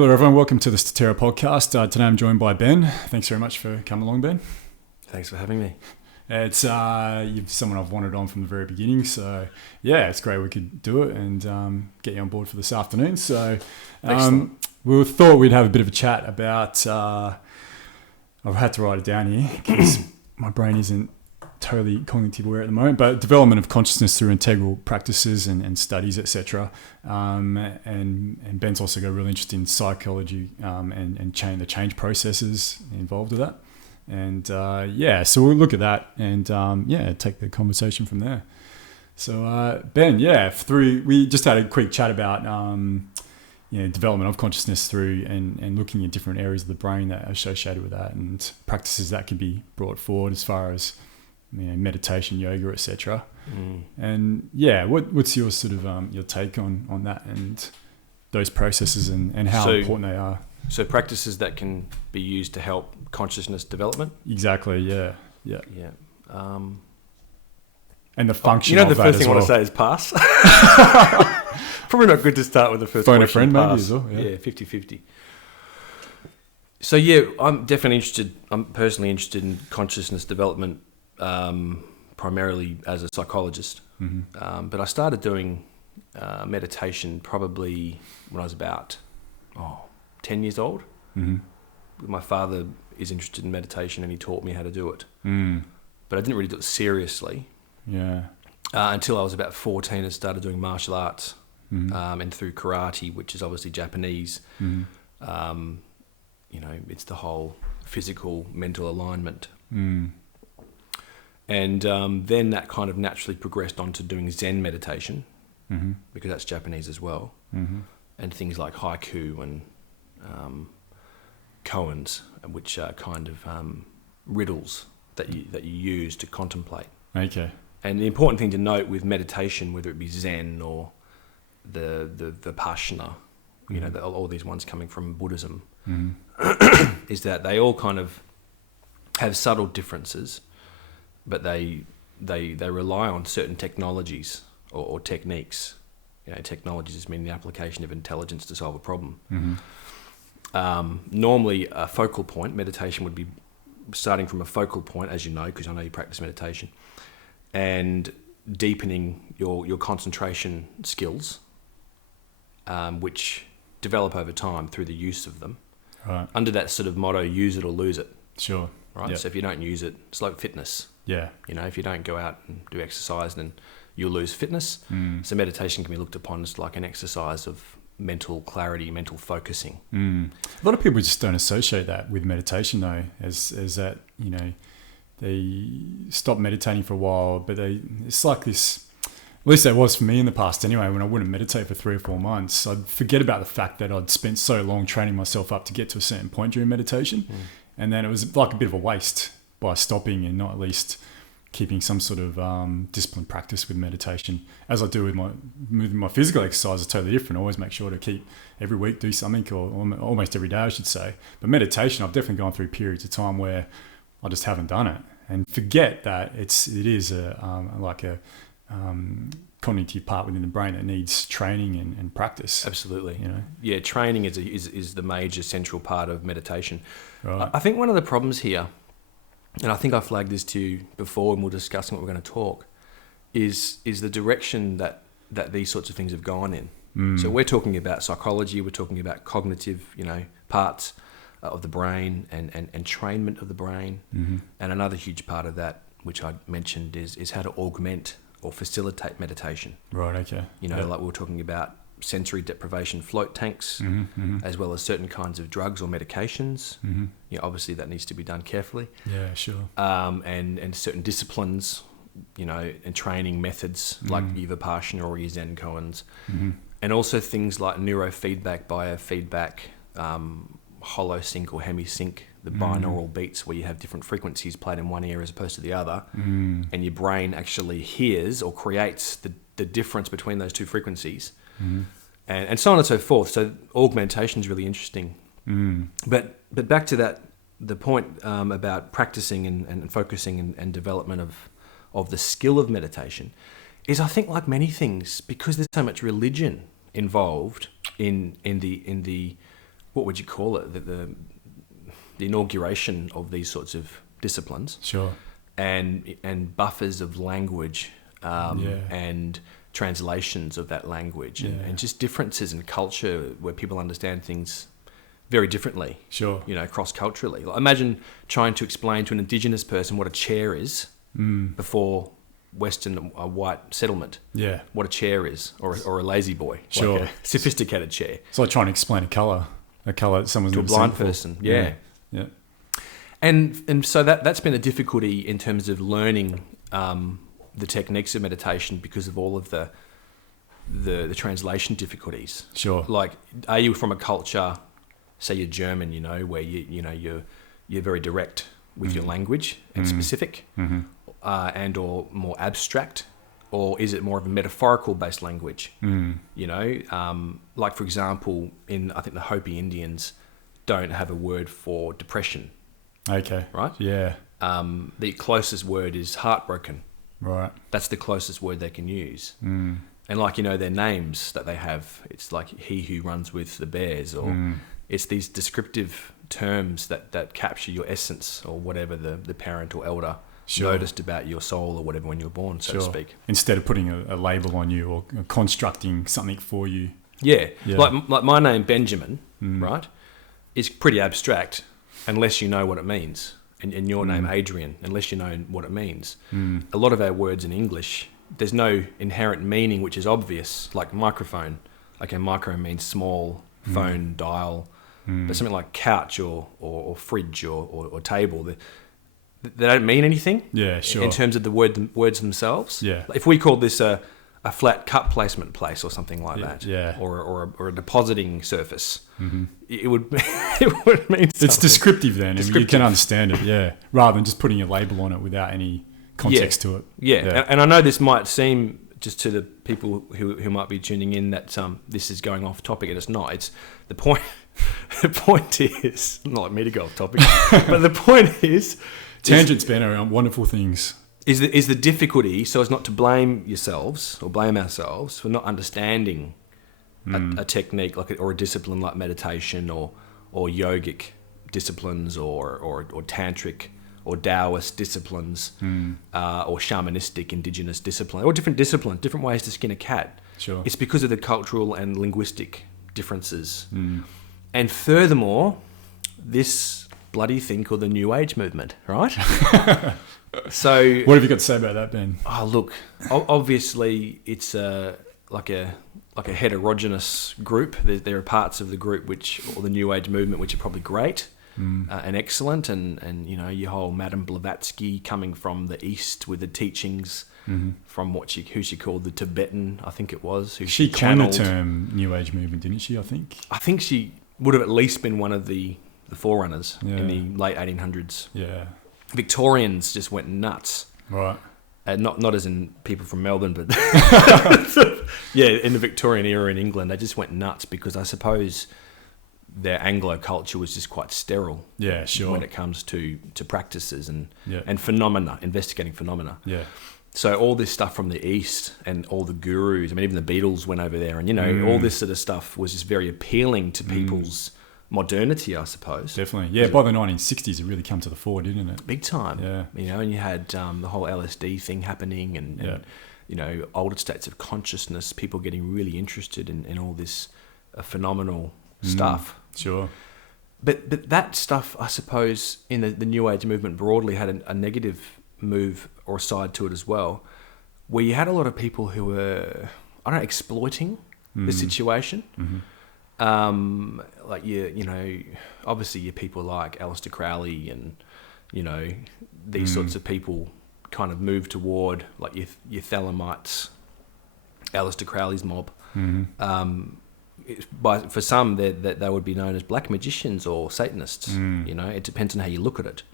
Hello everyone, welcome to the Statera podcast. Today I'm joined by Ben. Thanks very much for coming along, Ben. Thanks for having me. It's you're someone I've wanted on from the very beginning, so yeah, it's great we could do it and get you on board for this afternoon. So we thought we'd have a bit of a chat about, I've had to write it down here because my brain isn't totally cognitive aware at the moment, but development of consciousness through integral practices and studies, etc. And Ben's also got a real interest in psychology and the change processes involved with that. And so we'll look at that and take the conversation from there. So Ben, we just had a quick chat about development of consciousness through and looking at different areas of the brain that are associated with that and practices that can be brought forward as far as meditation, yoga, etc. And what's your sort of your take on that and those processes and how important they are? So practices that can be used to help consciousness development. Exactly. Yeah. And the function. The first thing I want to say is pass. Probably not good to start with the first. Phone a friend, maybe as well. Yeah, 50-50. So I'm definitely interested. I'm personally interested in consciousness development. Primarily as a psychologist, but I started doing meditation probably when I was about 10 years old. My father is interested in meditation and he taught me how to do it, but I didn't really do it seriously until I was about 14 and started doing martial arts and through karate, which is obviously Japanese. It's the whole physical mental alignment. And then that kind of naturally progressed on to doing Zen meditation, because that's Japanese as well, and things like haiku and koans, which are kind of riddles that you use to contemplate. Okay. And the important thing to note with meditation, whether it be Zen or the Vipassana, all these ones coming from Buddhism, is that they all kind of have subtle differences. But they rely on certain technologies or techniques. Technologies just mean the application of intelligence to solve a problem. Normally, a focal point, meditation would be starting from a focal point, as you know, because I know you practice meditation, and deepening your concentration skills, which develop over time through the use of them. Right. Under that sort of motto, use it or lose it. Sure. Right. Yep. So if you don't use it, it's like fitness. Yeah. If you don't go out and do exercise, then you'll lose fitness. So meditation can be looked upon as like an exercise of mental clarity, mental focusing. A lot of people just don't associate that with meditation though, as that, they stop meditating for a while, but it's like this, at least that was for me in the past anyway, when I wouldn't meditate for 3 or 4 months, I'd forget about the fact that I'd spent so long training myself up to get to a certain point during meditation. And then it was like a bit of a waste by stopping and not at least keeping some sort of disciplined practice with meditation. As I do with my physical exercise is totally different. I always make sure to keep every week do something, or almost every day I should say. But meditation, I've definitely gone through periods of time where I just haven't done it and forget that it is a cognitive part within the brain that needs training and practice. Absolutely. Yeah, training is the major central part of meditation. Right. I think one of the problems here, and I think I flagged this to you before when we were discussing what we're going to talk, is the direction that these sorts of things have gone in. So we're talking about psychology, we're talking about cognitive, parts of the brain and entrainment of the brain. And another huge part of that, which I mentioned, is how to augment or facilitate meditation. Right, okay. Like we were talking about sensory deprivation float tanks, as well as certain kinds of drugs or medications. Obviously that needs to be done carefully. Yeah, sure. And certain disciplines, and training methods like your Vipassana or your Zen koans. And also things like neurofeedback, biofeedback, hollow sync or hemisync, the binaural beats where you have different frequencies played in one ear as opposed to the other, and your brain actually hears or creates the difference between those two frequencies, and so on and so forth. So augmentation is really interesting. But back to the point about practicing and focusing and development of the skill of meditation is, I think, like many things, because there's so much religion involved in the what would you call it? The inauguration of these sorts of disciplines. Sure. And buffers of language, and translations of that language, and just differences in culture where people understand things very differently. Sure. Cross-culturally. Like, imagine trying to explain to an Indigenous person what a chair is before Western white settlement. Yeah. What a chair is, or a lazy boy. Sure. Like a sophisticated chair. It's like trying to explain a colour someone's to a never blind seen person. before. Yeah. And so that's been a difficulty in terms of learning the techniques of meditation because of all of the translation difficulties. Sure. Like, are you from a culture, say you're German, where you're very direct with your language and specific, and or more abstract, or is it more of a metaphorical based language? Like, for example, I think the Hopi Indians don't have a word for depression. Okay. Right? Yeah. The closest word is heartbroken. Right. That's the closest word they can use. And their names that they have, it's like he who runs with the bears, or it's these descriptive terms that capture your essence, or whatever the parent or elder noticed about your soul, or whatever, when you were born, so to speak. Instead of putting a label on you or constructing something for you. Yeah. Like my name, Benjamin, right, is pretty abstract unless you know what it means. And your name, Adrian, unless you know what it means. A lot of our words in English, there's no inherent meaning which is obvious, like microphone. Like a micro means small, phone, dial. But something like couch or fridge or table, they don't mean anything. Yeah, sure. In terms of the words themselves. Yeah. If we called this a flat cup placement place or something like that, yeah. or a depositing surface, it would mean something. It's descriptive then, and you can understand it, yeah, rather than just putting a label on it without any context to it. Yeah. And I know this might seem, just to the people who might be tuning in, that this is going off topic, and it's not. It's the point. The point is, not like me to go off topic, but the point is, tangents been around wonderful things. Is the difficulty, so as not to blame yourselves or blame ourselves for not understanding a technique or a discipline like meditation or yogic disciplines or tantric or Taoist disciplines or shamanistic indigenous discipline, or different ways to skin a cat. Sure. It's because of the cultural and linguistic differences. And furthermore, this bloody thing called the New Age movement, right? So, what have you got to say about that, Ben? Oh, look, obviously it's like a heterogeneous group. There are parts of the group or the New Age movement, which are probably great and excellent, and your whole Madame Blavatsky coming from the East with the teachings from who she called the Tibetan, I think it was. Who she coined the term New Age movement, didn't she? I think she would have at least been one of the forerunners in the late 1800s. Yeah. Victorians just went nuts. Right. Not as in people from Melbourne, but in the Victorian era in England, they just went nuts because I suppose their Anglo culture was just quite sterile. Yeah, sure. When it comes to practices and phenomena, investigating phenomena. Yeah. So all this stuff from the East and all the gurus, I mean, even the Beatles went over there, and all this sort of stuff was just very appealing to people's modernity, I suppose. Definitely. Yeah, by the 1960s, it really come to the fore, didn't it? Big time. Yeah. And you had the whole LSD thing happening and altered states of consciousness, people getting really interested in all this phenomenal stuff. Sure. But that stuff, I suppose, in the New Age movement broadly had a negative move or side to it as well, where you had a lot of people who were, exploiting the situation. Like obviously your people like Aleister Crowley and these sorts of people kind of move toward like your Thelemites, Aleister Crowley's mob. For some, they would be known as black magicians or Satanists. It depends on how you look at it.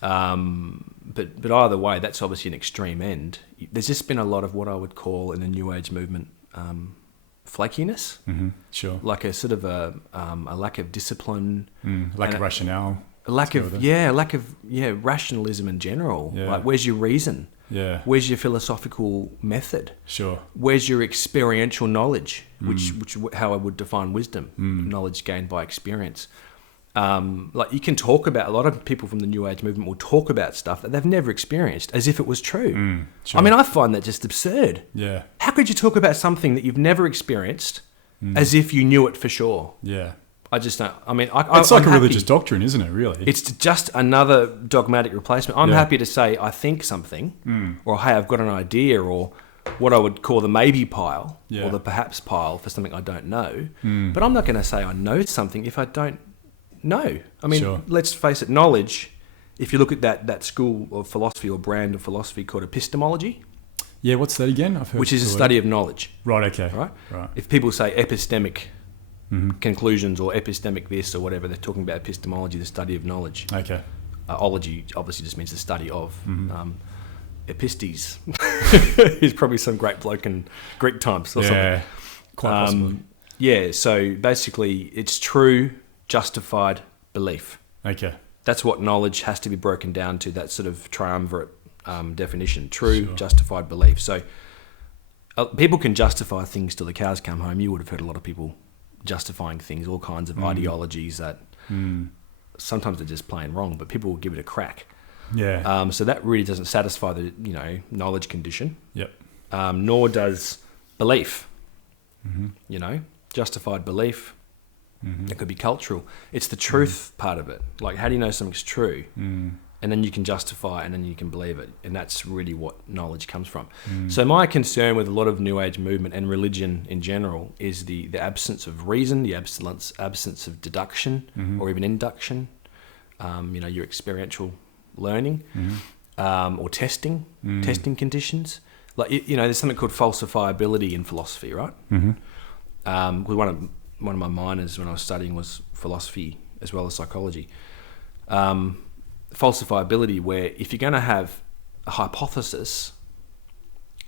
But either way, that's obviously an extreme end. There's just been a lot of what I would call in the New Age movement flakiness. Sure. Like a sort of a lack of discipline, lack of rationale. A lack of rationalism in general. Yeah. Like, where's your reason? Yeah. Where's your philosophical method? Sure. Where's your experiential knowledge, which how I would define wisdom, knowledge gained by experience. Like you can talk about, a lot of people from the New Age movement will talk about stuff that they've never experienced as if it was true. Sure. I mean, I find that just absurd. Yeah. How could you talk about something that you've never experienced as if you knew it for sure? Yeah. I just don't. I mean, it's like a religious doctrine, isn't it? Really, it's just another dogmatic replacement. I'm happy to say I think something, or hey, I've got an idea, or what I would call the maybe pile, or the perhaps pile for something I don't know. But I'm not going to say I know something if I don't know. I mean, let's face it, knowledge. If you look at that school of philosophy or brand of philosophy called epistemology. Yeah, what's that again? I've heard which is a study of knowledge. Right. Okay. Right. If people say epistemic conclusions or epistemic this or whatever, they're talking about epistemology, the study of knowledge. Okay. Ology obviously just means the study of. Epistes is probably some great bloke in Greek times or something. Quite possibly. Yeah, so basically it's true, justified belief. Okay. That's what knowledge has to be broken down to, that sort of triumvirate definition. True, justified belief. So people can justify things till the cows come home. You would have heard a lot of people justifying things, all kinds of ideologies that sometimes they're just plain wrong, but people will give it a crack. Yeah. So that really doesn't satisfy the knowledge condition. Yep. Nor does belief. Justified belief. It could be cultural. It's the truth part of it. Like, how do you know something's true? And then you can justify it, and then you can believe it. And that's really what knowledge comes from. So my concern with a lot of New Age movement and religion in general is the absence of reason, the absence of deduction or even induction, your experiential learning or testing conditions. Like, there's something called falsifiability in philosophy, right? One of my minors when I was studying was philosophy as well as psychology. Falsifiability, where if you're going to have a hypothesis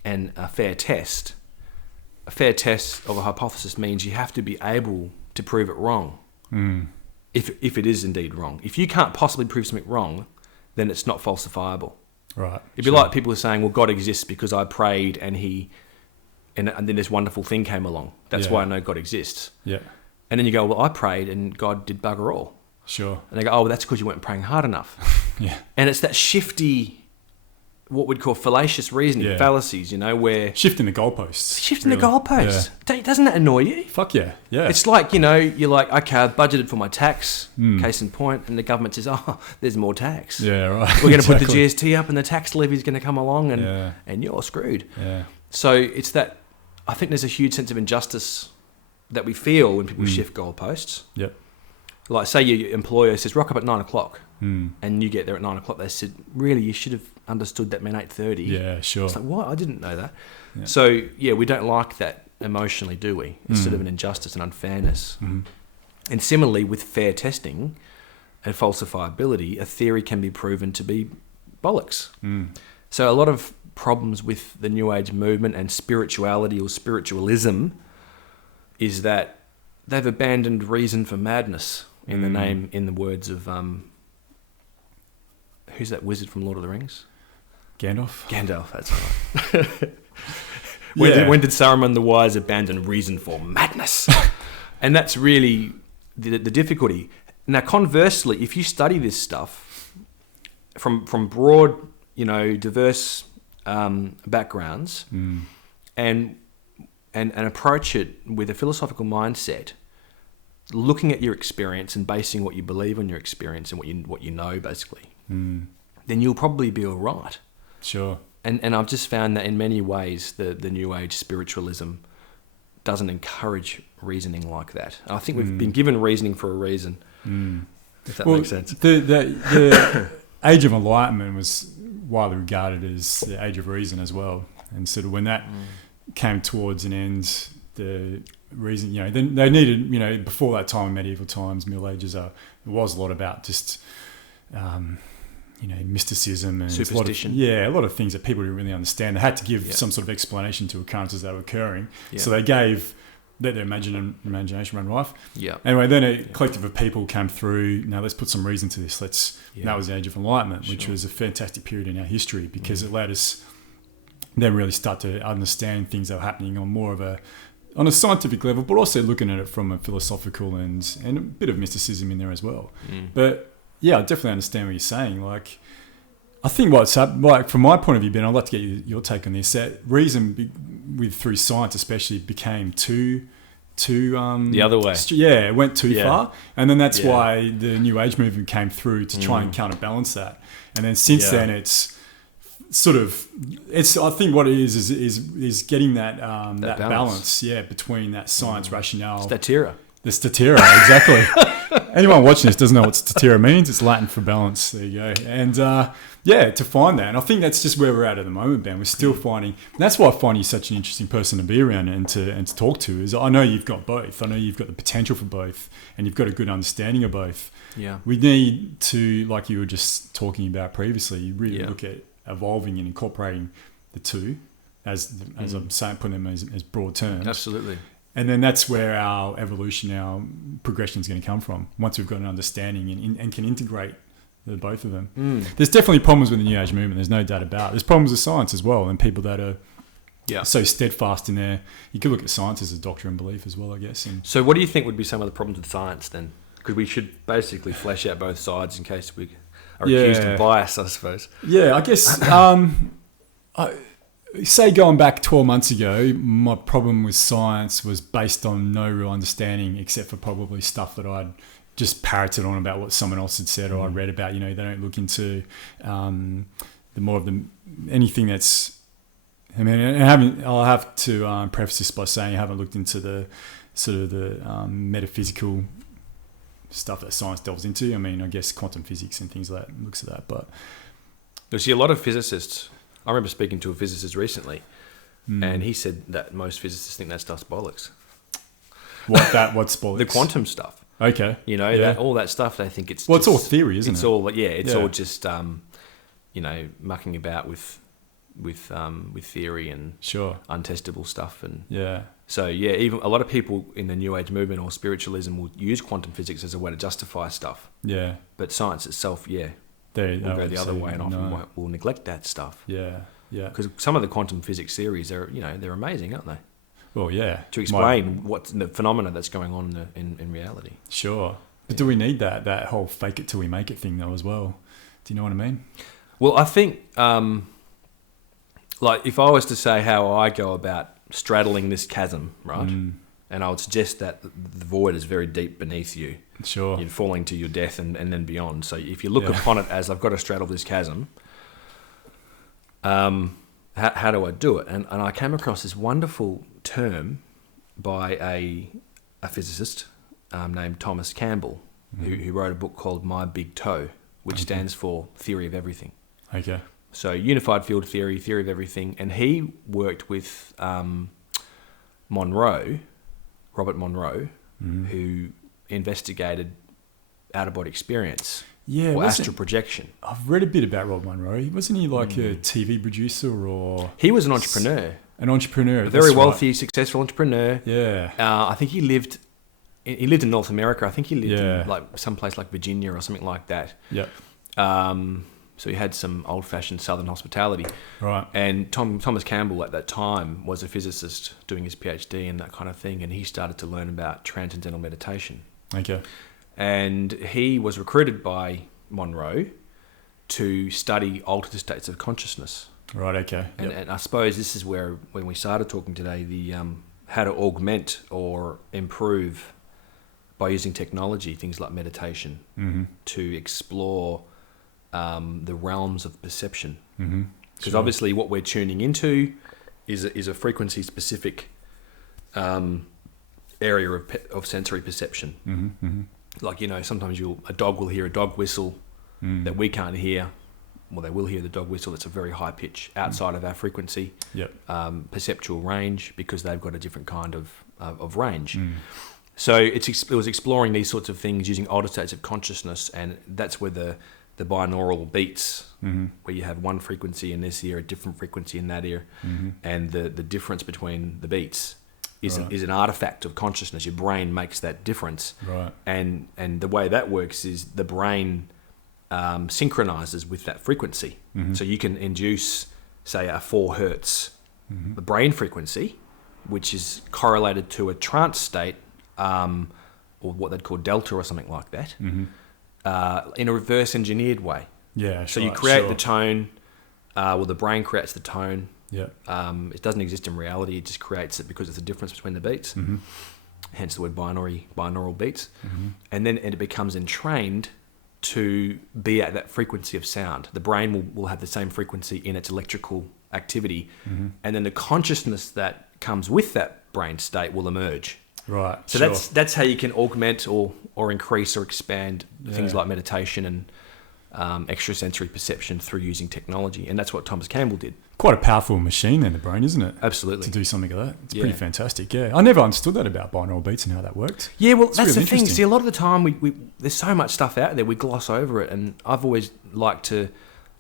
and a fair test of a hypothesis means you have to be able to prove it wrong. If it is indeed wrong. If you can't possibly prove something wrong, then it's not falsifiable. Right. It'd be like people are saying, well, God exists because I prayed and then this wonderful thing came along. That's why I know God exists. Yeah. And then you go, well, I prayed and God did bugger all. Sure. And they go, oh, well, that's because you weren't praying hard enough. Yeah. And it's that shifty, what we'd call fallacious reasoning, fallacies, where... Shifting the goalposts. Shifting the goalposts. Yeah. Doesn't that annoy you? Fuck yeah. Yeah. It's like, you're like, okay, I've budgeted for my tax, case in point, and the government says, oh, there's more tax. Yeah, right. We're going to put the GST up and the tax levy's going to come along and you're screwed. Yeah. So it's that, I think there's a huge sense of injustice that we feel when people shift goalposts. Yep. Like, say your employer says, rock up at 9 o'clock, and you get there at 9 o'clock. They said, really, you should have understood that meant 8:30. Yeah, sure. It's like, what? I didn't know that. Yeah. So, we don't like that emotionally, do we? It's sort of an injustice and unfairness. And similarly, with fair testing and falsifiability, a theory can be proven to be bollocks. So a lot of problems with the New Age movement and spirituality or spiritualism is that they've abandoned reason for madness in the words of who's that wizard from Lord of the Rings? Gandalf, that's right. When did Saruman the Wise abandon reason for madness? And that's really the difficulty. Now, conversely, if you study this stuff from broad, diverse backgrounds and approach it with a philosophical mindset, looking at your experience and basing what you believe on your experience and what you know, basically, then you'll probably be all right. Sure. And I've just found that in many ways the New Age spiritualism doesn't encourage reasoning like that. I think we've been given reasoning for a reason, if that makes sense. The Age of Enlightenment was widely regarded as the Age of Reason as well. And sort of when that came towards an end, the reason, then they needed, before that time, in medieval times, Middle Ages, there was a lot about just... mysticism and superstition. A lot of things that people didn't really understand. They had to give some sort of explanation to occurrences that were occurring. Yeah. So they let their imagination run rife. Yeah. Anyway, then a collective of people came through. Now let's put some reason to this. That was the Age of Enlightenment, which was a fantastic period in our history because it allowed us then really start to understand things that are happening on more of on a scientific level, but also looking at it from a philosophical and a bit of mysticism in there as well. But yeah, I definitely understand what you're saying. Like, I think what's happened, like from my point of view, Ben, I'd like to get your take on this. That reason through science especially became too the other way. It went too far, and then that's why the New Age movement came through to try and counterbalance that. And then since then, it's sort of I think what it is getting that balance, between that science rationale. Statera. The Statera, exactly. Anyone watching this doesn't know what Statera means. It's Latin for balance. There you go. And to find that. And I think that's just where we're at the moment, Ben. We're still finding. And that's why I find you such an interesting person to be around and to talk to. Is I know you've got both. I know you've got the potential for both, and you've got a good understanding of both. Yeah. We need to, like you were just talking about previously, really look at evolving and incorporating the two, as I'm saying, putting them as broad terms. Absolutely. And then that's where our evolution, our progression is going to come from. Once we've got an understanding and can integrate the both of them. There's definitely problems with the New Age movement. There's no doubt about it. There's problems with science as well, and people that are so steadfast in there. You could look at science as a doctrine and belief as well, I guess. And so what do you think would be some of the problems with science then? Because we should basically flesh out both sides in case we are accused of bias, I suppose. Yeah, I guess... say going back 12 months ago, my problem with science was based on no real understanding, except for probably stuff that I'd just parroted on about what someone else had said or I read about. They don't look into anything that's. I mean, I'll have to preface this by saying I haven't looked into the sort of the metaphysical stuff that science delves into. I mean, I guess quantum physics and things like that looks at that, but you see, a lot of physicists. I remember speaking to a physicist recently, and he said that most physicists think that stuff's bollocks. What's bollocks? The quantum stuff. Okay. That all that stuff. They think it's. Well, it's all theory, isn't it? It's all all just mucking about with theory and untestable stuff and So even a lot of people in the New Age movement or spiritualism will use quantum physics as a way to justify stuff. Yeah. But science itself, will go the other way and often will neglect that stuff. Yeah. Because some of the quantum physics theories are, they're amazing, aren't they? Well, yeah. To explain what's the phenomena that's going on in reality. Sure. But do we need that whole fake it till we make it thing though as well? Do you know what I mean? Well, I think, if I was to say how I go about straddling this chasm, right? And I would suggest that the void is very deep beneath you. Sure. You're falling to your death and then beyond. So if you look upon it as I've got to straddle this chasm, how do I do it? And I came across this wonderful term by a physicist named Thomas Campbell, who wrote a book called My Big Toe, which stands for Theory of Everything. Okay. So unified field theory, theory of everything. And he worked with Robert Monroe, who investigated out-of-body experience or astral projection. I've read a bit about Robert Monroe. Wasn't he like a TV producer or... He was an entrepreneur. A very wealthy, successful entrepreneur. Yeah. I think he lived in North America. I think he lived in someplace like Virginia or something like that. Yeah. So he had some old-fashioned Southern hospitality. Right. And Thomas Campbell at that time was a physicist doing his PhD and that kind of thing, and he started to learn about transcendental meditation. Okay. And he was recruited by Monroe to study altered states of consciousness. Right, okay. And I suppose this is where, when we started talking today, the how to augment or improve by using technology, things like meditation, to explore the realms of perception. Because obviously what we're tuning into is a frequency-specific area of sensory perception. Like, sometimes a dog will hear a dog whistle that we can't hear. Well, they will hear the dog whistle. It's a very high pitch outside of our frequency perceptual range, because they've got a different kind of range. So it was exploring these sorts of things using altered states of consciousness, and that's where the binaural beats, where you have one frequency in this ear, a different frequency in that ear, and the difference between the beats is an artifact of consciousness. Your brain makes that difference, right? And the way that works is the brain synchronizes with that frequency, so you can induce say, a 4 hertz the brain frequency, which is correlated to a trance state, or what they'd call delta or something like that, in a reverse engineered way. Yeah, so you create the tone, the brain creates the tone. Yeah. It doesn't exist in reality. It just creates it because it's a difference between the beats. Hence the word binaural beats. And then it becomes entrained to be at that frequency of sound. The brain will have the same frequency in its electrical activity. And then the consciousness that comes with that brain state will emerge. Right. So that's how you can augment or increase or expand things like meditation and extrasensory perception through using technology. And that's what Thomas Campbell did. Quite a powerful machine then, the brain, isn't it? Absolutely. To do something like that. It's pretty fantastic, yeah. I never understood that about binaural beats and how that worked. Yeah, well, that's the thing. See, a lot of the time, we there's so much stuff out there, we gloss over it. And I've always liked to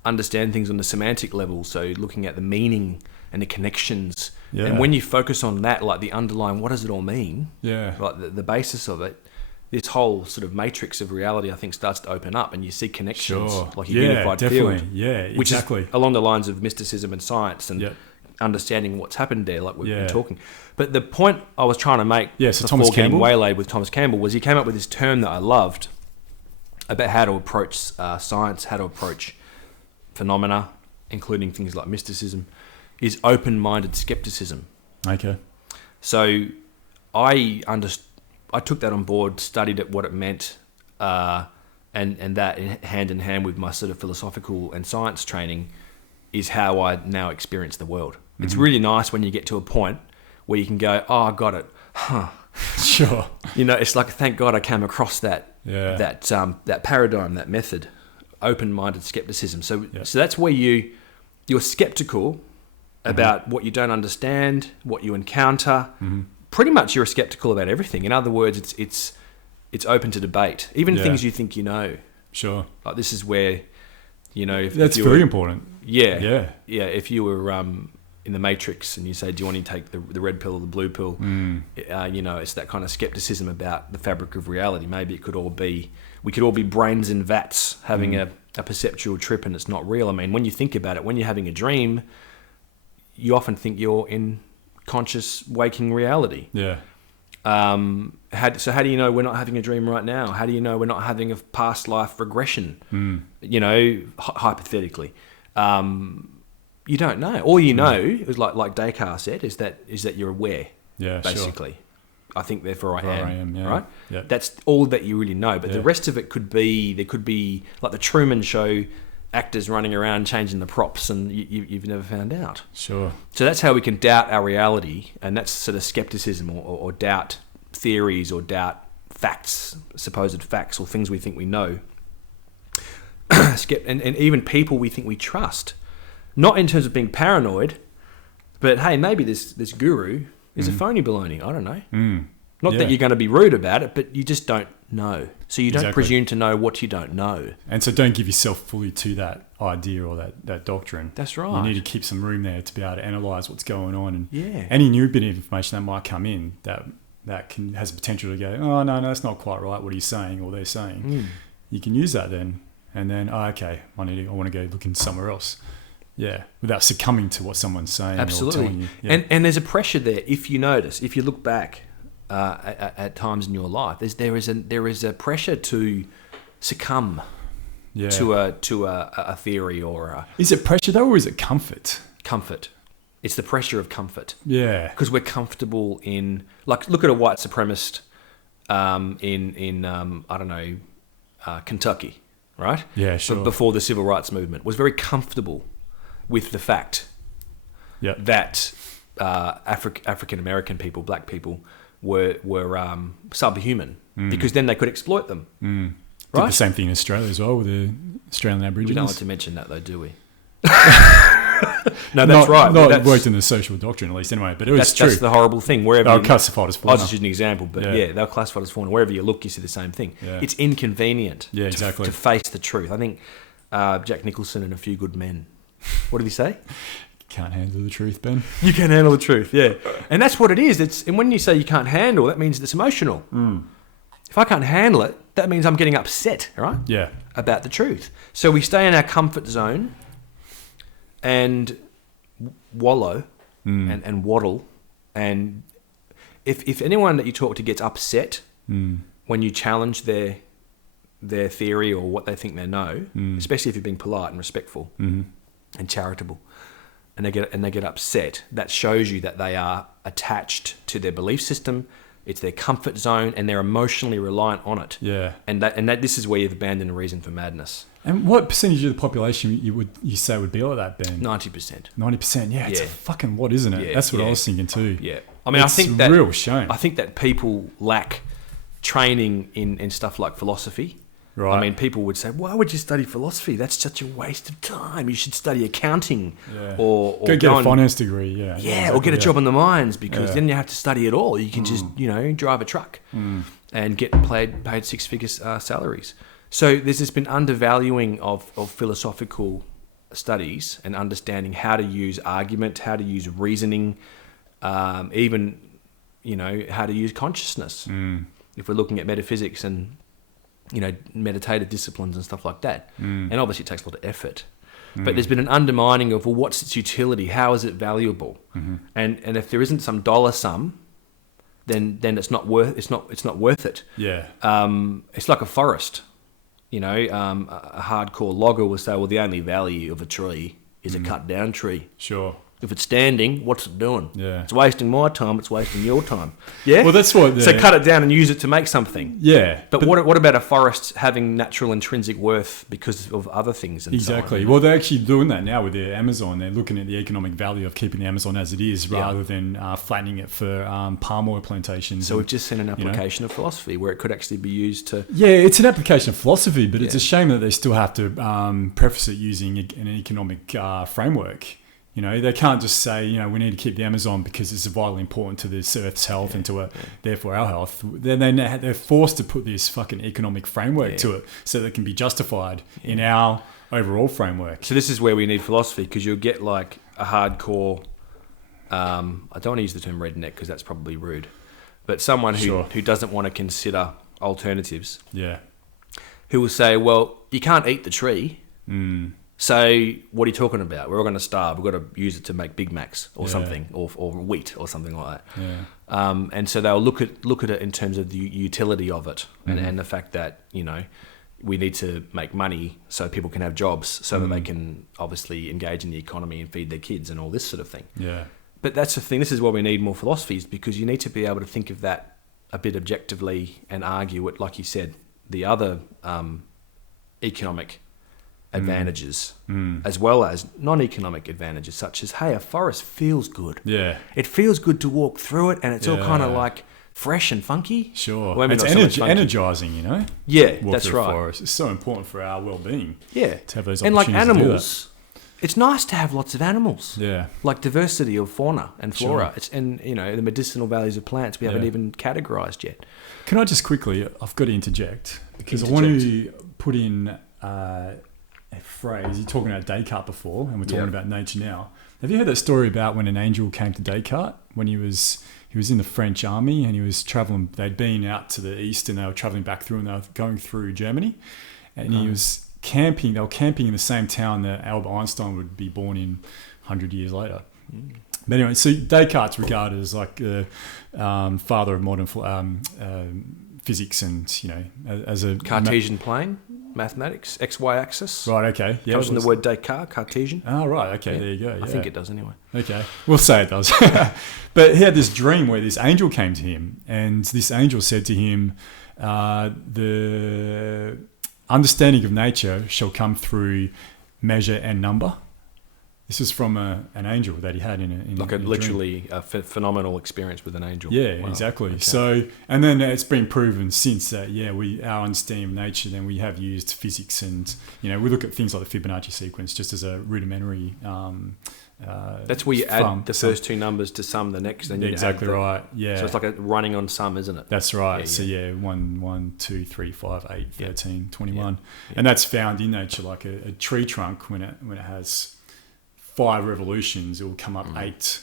understand things on the semantic level. So looking at the meaning and the connections. Yeah. And when you focus on that, like the underlying, what does it all mean? Yeah. Like the basis of it, this whole sort of matrix of reality, I think, starts to open up, and you see connections, like a unified field. Which is along the lines of mysticism and science and understanding what's happened there, like we've been talking. But the point I was trying to make before getting waylaid with Thomas Campbell was he came up with this term that I loved about how to approach science, how to approach phenomena, including things like mysticism, is open-minded skepticism. Okay. So I took that on board, studied it, what it meant, and that hand in hand with my sort of philosophical and science training is how I now experience the world. It's really nice when you get to a point where you can go, oh, I got it. Huh. Sure. You know, it's like, thank God I came across that paradigm, that method, open-minded skepticism. So that's where you're skeptical about what you don't understand, what you encounter. Pretty much you're skeptical about everything. In other words, it's open to debate, even things you think you know. Sure. Like this is where, you know, that's very important. Yeah. If you were in the Matrix and you say, do you want to take the red pill or the blue pill? You know, it's that kind of skepticism about the fabric of reality. Maybe we could all be brains in vats having a perceptual trip, and it's not real. I mean, when you think about it, when you're having a dream, you often think you're in conscious waking reality. Yeah. How do you know we're not having a dream right now? How do you know we're not having a past life regression? You know, hypothetically, you don't know. All you know is like Descartes said is that you're aware. Yeah, basically. Sure. I think therefore I am. Yeah. Right. Yeah. That's all that you really know. But the rest of it could be like the Truman Show. Actors running around changing the props, and you've never found out. Sure. So that's how we can doubt our reality, and that's sort of skepticism or doubt theories or doubt facts, supposed facts or things we think we know. And even people we think we trust. Not in terms of being paranoid, but hey, maybe this guru is a phony baloney. I don't know. Not that you're going to be rude about it, but you just don't know. So you don't presume to know what you don't know. And so don't give yourself fully to that idea or that doctrine. That's right. You need to keep some room there to be able to analyse what's going on. And any new bit of information that might come in that has the potential to go, oh, no, that's not quite right what he's saying or they're saying. You can use that then. And then, okay, I want to go look into somewhere else. Yeah, without succumbing to what someone's saying or telling you. Yeah. And there's a pressure there. If you notice, if you look back at times in your life, there is a pressure to succumb to a theory or a... Is it pressure though, or is it comfort? Comfort. It's the pressure of comfort. Yeah. Because we're comfortable in... Like, look at a white supremacist in I don't know, Kentucky, right? Yeah, sure. Before the civil rights movement, was very comfortable with the fact that African American people, black people, were subhuman because then they could exploit them. Right? Did the same thing in Australia as well with the Australian Aborigines. We don't like to mention that though, do we? No, that's right. Not worked in the social doctrine at least anyway, but it was true. That's the horrible thing. Wherever they were classified as fauna. I'll just use an example, but they were classified as fauna. Wherever you look, you see the same thing. Yeah. It's inconvenient to face the truth. I think Jack Nicholson and A Few Good Men. What did he say? Can't handle the truth, Ben. You can't handle the truth, yeah. And that's what it is. And when you say you can't handle, that means it's emotional. If I can't handle it, that means I'm getting upset, right? Yeah. About the truth. So we stay in our comfort zone, and wallow and waddle. And if anyone that you talk to gets upset when you challenge their theory or what they think they know, especially if you're being polite and respectful and charitable, and they get upset, that shows you that they are attached to their belief system. It's their comfort zone, and they're emotionally reliant on it. Yeah. And that this is where you've abandoned a reason for madness. And what percentage of the population you say would be like that, Ben? 90%. 90%. Yeah, it's a fucking lot, isn't it? Yeah, That's what I was thinking too. Yeah. I mean, it's a real shame. I think that people lack training in stuff like philosophy. Right. I mean, people would say, "Why would you study philosophy? That's such a waste of time. You should study accounting, or go get a finance degree, exactly, or get a job in the mines, because then you have to study it all. You can just drive a truck and get paid six-figure salaries." So there's this been undervaluing of philosophical studies and understanding how to use argument, how to use reasoning, even how to use consciousness. If we're looking at metaphysics and meditative disciplines and stuff like that. And obviously it takes a lot of effort. But there's been an undermining of, well, what's its utility? How is it valuable? And if there isn't some dollar sum, then it's not worth it. Yeah. It's like a forest. A hardcore logger will say, well, the only value of a tree is a cut down tree. Sure. If it's standing, what's it doing? Yeah. It's wasting my time, it's wasting your time. Yeah? Well, that's what... So cut it down and use it to make something. Yeah. But what about a forest having natural intrinsic worth because of other things? And exactly. So on, well, they're actually doing that now with their Amazon. They're looking at the economic value of keeping the Amazon as it is rather than flattening it for palm oil plantations. So we've just seen an application of philosophy where it could actually be used to... Yeah, it's an application of philosophy, but it's a shame that they still have to preface it using an economic framework. They can't just say, we need to keep the Amazon because it's vitally important to this Earth's health and to therefore our health. They're forced to put this fucking economic framework to it so that it can be justified in our overall framework. So this is where we need philosophy, because you'll get like a hardcore, I don't want to use the term redneck because that's probably rude, but someone who doesn't want to consider alternatives. Yeah. Who will say, well, you can't eat the tree. So what are you talking about? We're all going to starve. We've got to use it to make Big Macs or something, or wheat or something like that. Yeah. And so they'll look at it in terms of the utility of it and the fact that we need to make money so people can have jobs, so that they can obviously engage in the economy and feed their kids and all this sort of thing. Yeah. But that's the thing. This is why we need more philosophies, because you need to be able to think of that a bit objectively and argue it, like you said, the other economic advantages as well as non-economic advantages, such as, hey, a forest feels good. Yeah. It feels good to walk through it, and it's all kind of like fresh and funky. Sure. Well, I mean, it's energizing, Yeah, that's right. Forest. It's so important for our well-being. Yeah. To have those opportunities. And like animals, to do that. It's nice to have lots of animals. Yeah. Like diversity of fauna and flora. Sure. And the medicinal values of plants we haven't even categorized yet. Can I just quickly, I've got to interject, because I want to put in... a phrase. You're talking about Descartes before, and we're talking about nature now. Have you heard that story about when an angel came to Descartes when he was in the French army and he was traveling? They'd been out to the east and they were traveling back through, and they were going through Germany, and he was camping. They were camping in the same town that Albert Einstein would be born in 100 years later. But anyway, so Descartes regarded as like the father of modern physics, and as a Cartesian plane. Mathematics, XY axis. Right, okay. Yeah, comes from the word Descartes, Cartesian. Oh, right, okay, there you go. Yeah. I think it does anyway. Okay, we'll say it does. But he had this dream where this angel came to him, and this angel said to him, the understanding of nature shall come through measure and number. This is from an angel that he had in literally a phenomenal experience with an angel. Yeah, wow. Exactly. Okay. So, and then it's been proven since that our understanding of nature, then we have used physics, and we look at things like the Fibonacci sequence just as a rudimentary. That's where you add the first two numbers to sum the next, then you exactly right. Yeah. So it's like a running on sum, isn't it? That's right. So 1, 2, 3, 5, 8, 13, 21, and that's found in nature. Like a tree trunk, when it has 5 revolutions, it will come up 8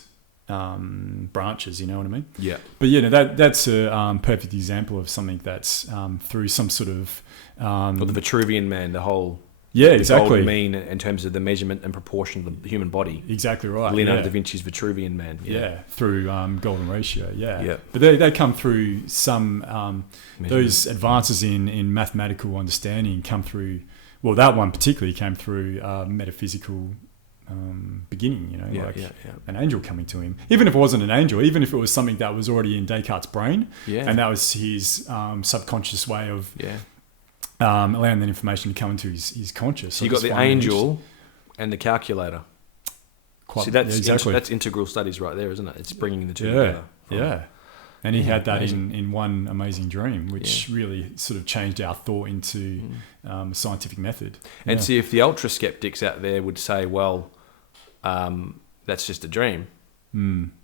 branches. You know what I mean? Yeah. But that's a perfect example of something that's through some sort of. Or the Vitruvian Man, the whole Yeah, the exactly. golden mean in terms of the measurement and proportion of the human body. Exactly right. Leonardo da Vinci's Vitruvian Man. Yeah, through golden ratio. Yeah. Yeah. But they come through some those advances in mathematical understanding come through. Well, that one particularly came through metaphysical beginning. An angel coming to him. Even if it wasn't an angel, even if it was something that was already in Descartes' brain, and that was his subconscious way of allowing that information to come into his conscious. So you got the angel and the calculator. See, that's integral studies right there, isn't it? It's bringing the two together. Yeah. And he had that in one amazing dream, which really sort of changed our thought into a scientific method. And see, if the ultra skeptics out there would say, well, that's just a dream,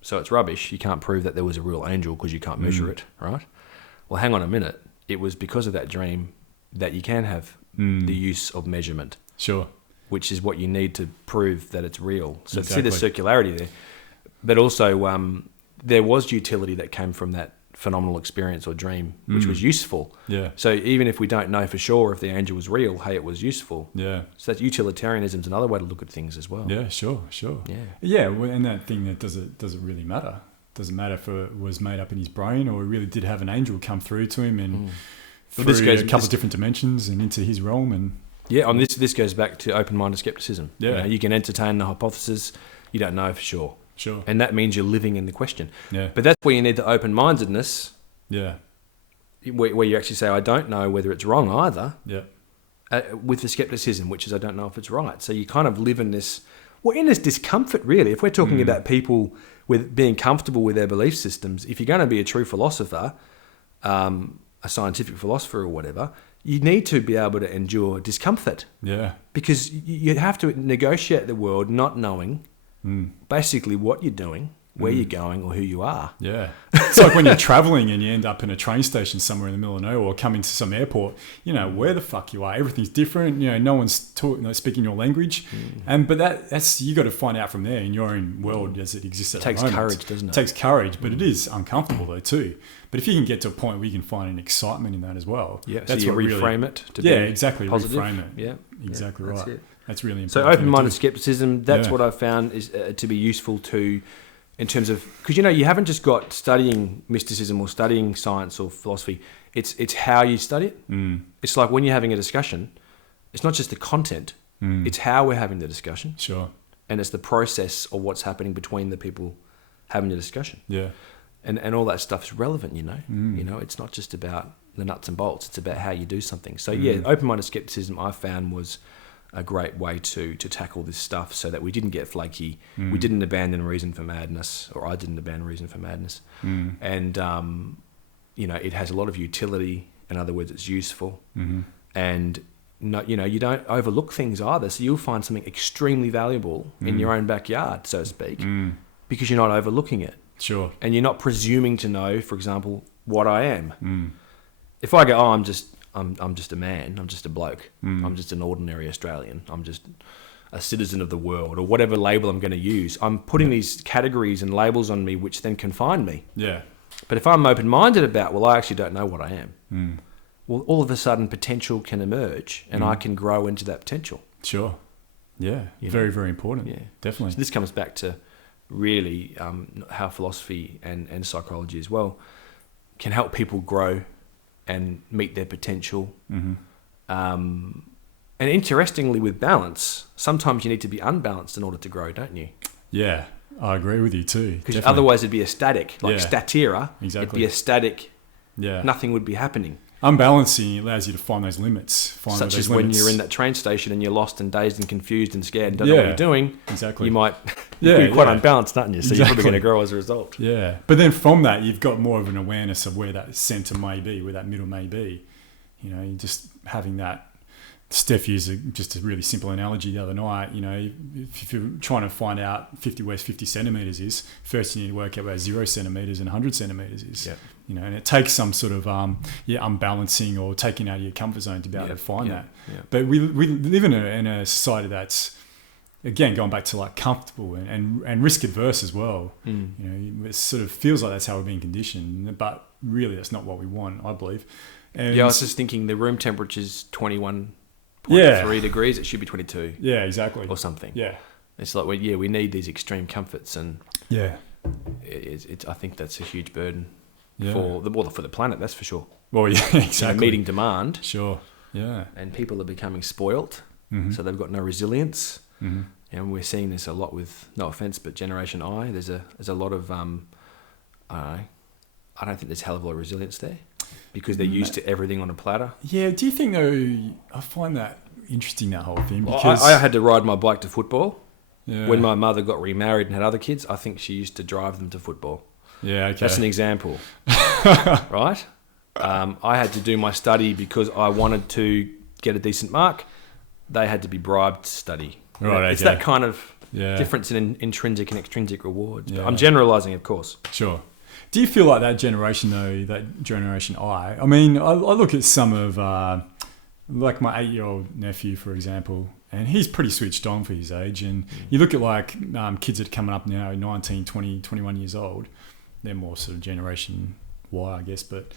so it's rubbish. You can't prove that there was a real angel because you can't measure it, right? Well, hang on a minute. It was because of that dream that you can have the use of measurement. Sure. Which is what you need to prove that it's real. So see the circularity there. But also there was utility that came from that phenomenal experience or dream, which was useful. Yeah. So even if we don't know for sure if the angel was real, hey, it was useful. Yeah. So that utilitarianism is another way to look at things as well. Yeah, sure. Yeah. Yeah, well, and that thing that does it really matter. Doesn't matter if it was made up in his brain or he really did have an angel come through to him and through a couple of different dimensions and into his realm. And this goes back to open-minded skepticism. Yeah. You can entertain the hypothesis, you don't know for sure. Sure. And that means you're living in the question. Yeah. But that's where you need the open-mindedness. Yeah. Where you actually say, I don't know whether it's wrong either. Yeah. With the skepticism, which is I don't know if it's right. So you kind of live in this, in this discomfort really. If we're talking about people with being comfortable with their belief systems, if you're going to be a true philosopher, a scientific philosopher or whatever, you need to be able to endure discomfort. Yeah. Because you have to negotiate the world not knowing basically what you're doing, where you're going, or who you are. Yeah. It's like when you're traveling and you end up in a train station somewhere in the middle of nowhere or come into some airport, where the fuck you are. Everything's different. No one's speaking your language. But that's you got to find out from there in your own world as it exists at the moment. It takes courage, doesn't it? It takes courage, but it is uncomfortable though too. But if you can get to a point where you can find an excitement in that as well. Yeah, that's so you reframe it to be exactly. positive. Reframe it. Yeah. Exactly right. That's it. That's really important. So open-minded skepticism, that's what I've found is to be useful to, in terms of, because you haven't just got studying mysticism or studying science or philosophy, it's how you study it. It's like when you're having a discussion, it's not just the content, it's how we're having the discussion. Sure. And it's the process of what's happening between the people having the discussion. Yeah. And all that stuff is relevant, it's not just about the nuts and bolts, it's about how you do something. So open-minded skepticism I found was a great way to tackle this stuff so that we didn't get flaky. We didn't abandon reason for madness, or I didn't abandon reason for madness. And, it has a lot of utility. In other words, it's useful. And, you don't overlook things either. So you'll find something extremely valuable in your own backyard, so to speak, because you're not overlooking it. Sure. And you're not presuming to know, for example, what I am. If I go, I'm just a man, I'm just a bloke, I'm just an ordinary Australian, I'm just a citizen of the world, or whatever label I'm going to use, I'm putting these categories and labels on me which then confine me. Yeah. But if I'm open-minded about, I actually don't know what I am, well, all of a sudden potential can emerge and I can grow into that potential. Sure. Yeah. Very, very important. Yeah. Definitely. So this comes back to really how philosophy and psychology as well can help people grow and meet their potential. And interestingly, with balance, sometimes you need to be unbalanced in order to grow, don't you? Yeah, I agree with you too. Because otherwise it'd be a static, like Statera. Exactly. It'd be a static, nothing would be happening. Unbalancing allows you to find those limits. Such as when you're in that train station and you're lost and dazed and confused and scared and don't know what you're doing. Exactly. You might be quite unbalanced, aren't you? So you're probably going to grow as a result. Yeah. But then from that, you've got more of an awareness of where that center may be, where that middle may be. You're just having that. Steph used just a really simple analogy the other night. If you're trying to find out 50 centimeters is, first you need to work out where 0 centimeters and 100 centimeters is. Yep. And it takes some sort of unbalancing or taking out of your comfort zone to be able to find that. Yep. But we live in a society that's, again, going back to like comfortable and risk adverse as well. It sort of feels like that's how we're being conditioned, but really that's not what we want, I believe. And I was just thinking the room temperature is 21.5 0.3 degrees, it should be 22. Yeah, exactly. Or something. Yeah. It's like, we need these extreme comforts, and Yeah. I think that's a huge burden Yeah. for the planet, that's for sure. Well, yeah, exactly. Meeting demand. Sure. Yeah. And people are becoming spoilt, so they've got no resilience. And we're seeing this a lot with, no offense, but Generation I. There's a lot of, I don't think there's a hell of a lot of resilience there because they're used to everything on a platter. Yeah. Do you think though? I find that interesting, that whole thing, Well, because I had to ride my bike to football. Yeah. When my mother got remarried and had other kids, I think she used to drive them to football. Yeah. Okay. That's an example, right? I had to do my study because I wanted to get a decent mark. They had to be bribed to study. Right. It's okay. that kind of Yeah. difference in intrinsic and extrinsic rewards. Yeah. I'm generalising, of course. Sure. Do you feel like that generation though, that Generation I mean, I look at some of, like my 8-year-old nephew, for example, and he's pretty switched on for his age. And you look at like kids that are coming up now, 19, 20, 21 years old, they're more sort of Generation Y, I guess, but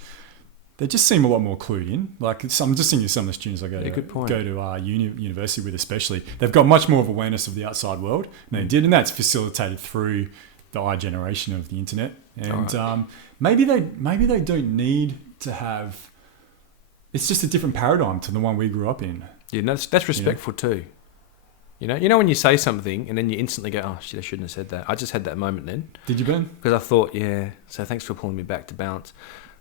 they just seem a lot more clued in. Like I'm just thinking of some of the students I go to university with, especially, they've got much more of awareness of the outside world than they did, and that's facilitated through the I generation of the internet. And maybe they don't need to have. It's just a different paradigm to the one we grew up in. Yeah, that's respectful too. You know when you say something and then you instantly go, oh shit, I shouldn't have said that. I just had that moment then. Did you, Ben? Because I thought, yeah. So thanks for pulling me back to balance.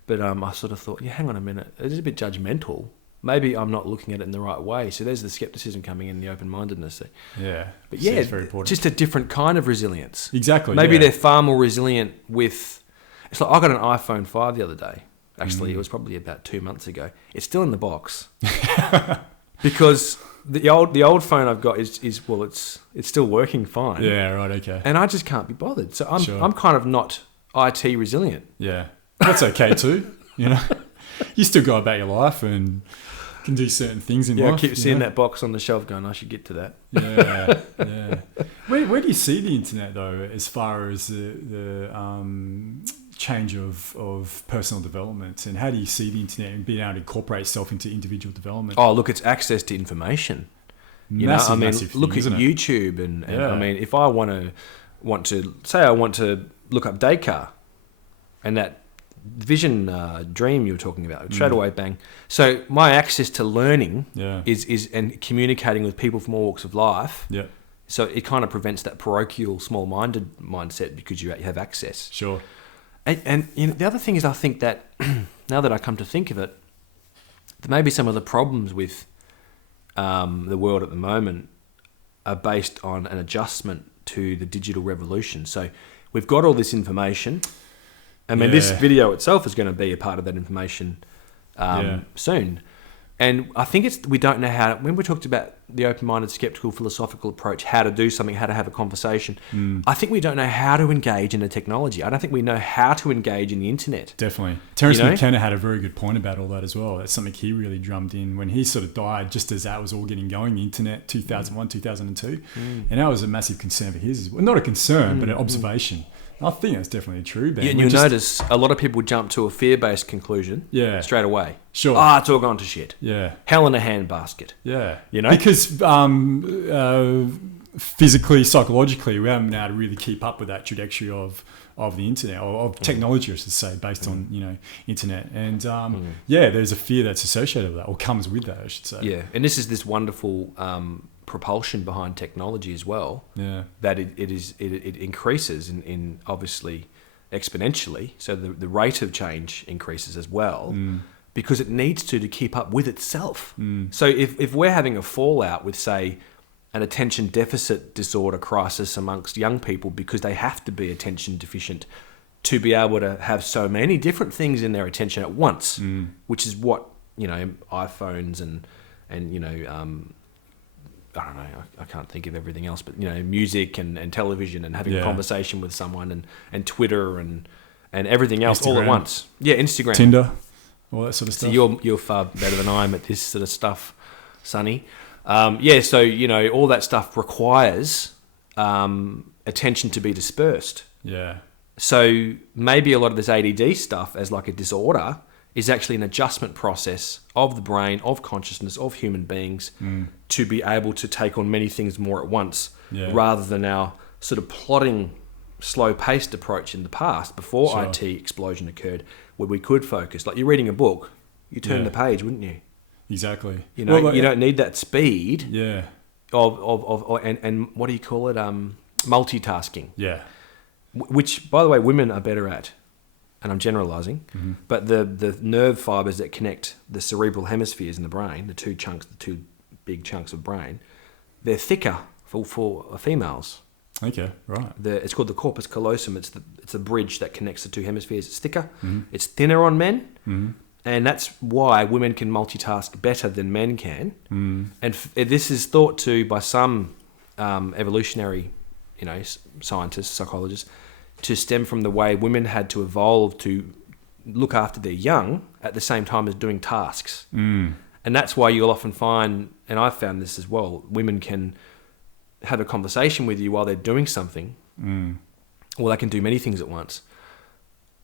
But I sort of thought, yeah, hang on a minute. It is a bit judgmental. Maybe I'm not looking at it in the right way. So there's the skepticism coming in, the open-mindedness. Yeah. But yeah, it's very important. just a different kind of resilience. Exactly. Maybe yeah. they're far more resilient with. It's like I got an iPhone 5 the other day. Actually, it was probably about 2 months ago. It's still in the box because the old phone I've got is it's still working fine. Yeah. Right. Okay. And I just can't be bothered. So I'm kind of not IT resilient. Yeah. That's okay too. You still go about your life and can do certain things in life. I keep seeing that box on the shelf going, I should get to that. Yeah, yeah. Where do you see the internet though, as far as the change of personal development, and how do you see the internet and being able to incorporate itself into individual development? Oh, look, it's access to information. Massive thing, look at YouTube and I mean, if I want to look up Descartes and that vision dream you were talking about, straight away, bang. So my access to learning is and communicating with people from all walks of life. Yeah. So it kind of prevents that parochial, small-minded mindset because you have access. Sure. And the other thing is, I think that now that I come to think of it, that maybe some of the problems with the world at the moment are based on an adjustment to the digital revolution. So we've got all this information. I mean, this video itself is going to be a part of that information soon. And I think we don't know how, when we talked about the open-minded, skeptical, philosophical approach, how to do something, how to have a conversation, I think we don't know how to engage in the technology. I don't think we know how to engage in the internet. Definitely. Terence McKenna had a very good point about all that as well. That's something he really drummed in when he sort of died, just as that was all getting going, the internet, 2001, 2002. And that was a massive concern for his, well, not a concern, but an observation. I think that's definitely true, Ben. Yeah, and you'll notice a lot of people jump to a fear-based conclusion straight away. Sure. It's all gone to shit. Yeah. Hell in a handbasket. Yeah. Because physically, psychologically, we haven't been able to really keep up with that trajectory of the internet, or of technology, I should say, based on, internet. And there's a fear that's associated with that, or comes with that, I should say. Yeah, and this is this wonderful propulsion behind technology as well. Yeah. That it increases in obviously exponentially. So the rate of change increases as well. Because it needs to keep up with itself. So if we're having a fallout with, say, an attention deficit disorder crisis amongst young people because they have to be attention deficient to be able to have so many different things in their attention at once, which is what, iPhones and I don't know, I can't think of everything else, but, music and television and having a conversation with someone and Twitter and everything else all at once. Yeah, Instagram. Tinder. All that sort of stuff. So you're far better than I am at this sort of stuff, Sonny. So, all that stuff requires attention to be dispersed. Yeah. So maybe a lot of this ADD stuff as like a disorder is actually an adjustment process of the brain, of consciousness, of human beings to be able to take on many things more at once, rather than our sort of plodding, slow-paced approach in the past before IT explosion occurred, where we could focus. Like you're reading a book, you turn the page, wouldn't you? Exactly. You know, you don't need that speed. Yeah. And what do you call it? Multitasking. Yeah. Which, by the way, women are better at. And I'm generalizing, but the nerve fibers that connect the cerebral hemispheres in the brain, the two big chunks of brain, they're thicker for females. Okay, right. It's called the corpus callosum. It's the bridge that connects the two hemispheres. It's thicker. It's thinner on men, and that's why women can multitask better than men can. And this is thought to by some evolutionary, scientists, psychologists, to stem from the way women had to evolve to look after their young at the same time as doing tasks. And that's why you'll often find, and I've found this as well, women can have a conversation with you while they're doing something. Or they can do many things at once.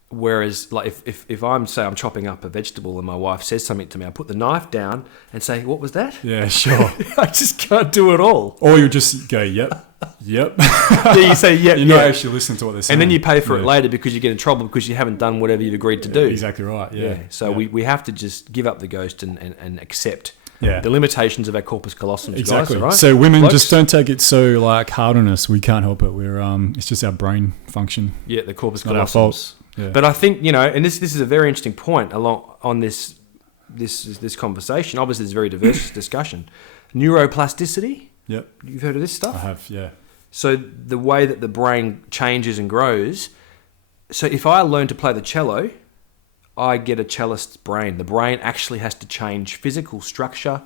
Whereas, like, if I'm chopping up a vegetable and my wife says something to me, I put the knife down and say, "What was that?" Yeah, sure. I just can't do it all. Or you just go, "Yep, yep." Yeah, you say, "Yep." You're not actually listening to what they're saying, and then you pay for it later because you get in trouble because you haven't done whatever you'd agreed to do. Exactly right. Yeah. So we have to just give up the ghost and accept Yeah. the limitations of our corpus callosum. Exactly. Guys, right? So women Blokes? just don't take it so hard on us. We can't help it. We're it's just our brain function. Yeah, the corpus Not our fault. callosum. Yeah. But I think, and this is a very interesting point on this conversation. Obviously, it's a very diverse discussion. Neuroplasticity. Yep. You've heard of this stuff? I have. Yeah. So the way that the brain changes and grows. So if I learn to play the cello, I get a cellist's brain. The brain actually has to change physical structure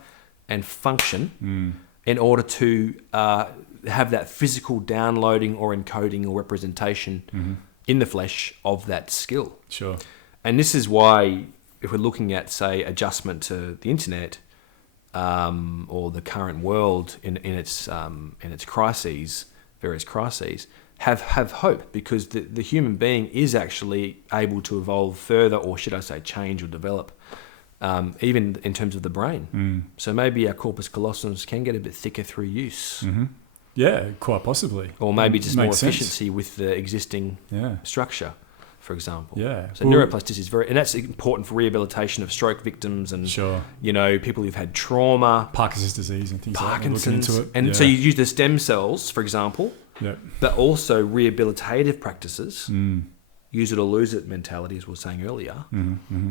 and function in order to have that physical downloading or encoding or representation in the flesh of that skill. Sure. And this is why, if we're looking at, say, adjustment to the internet or the current world in its crises, various crises, have hope, because the human being is actually able to evolve further, or should I say change or develop, even in terms of the brain. So maybe our corpus callosums can get a bit thicker through use. Yeah, quite possibly. Or maybe just more Makes sense. efficiency with the existing structure, for example. Yeah. So neuroplasticity is and that's important for rehabilitation of stroke victims and, Sure. People who've had trauma, Parkinson's disease and things Parkinson's. like that. Looking into it. And so you use the stem cells, for example, Yep. but also rehabilitative practices, use it or lose it mentality, as we were saying earlier,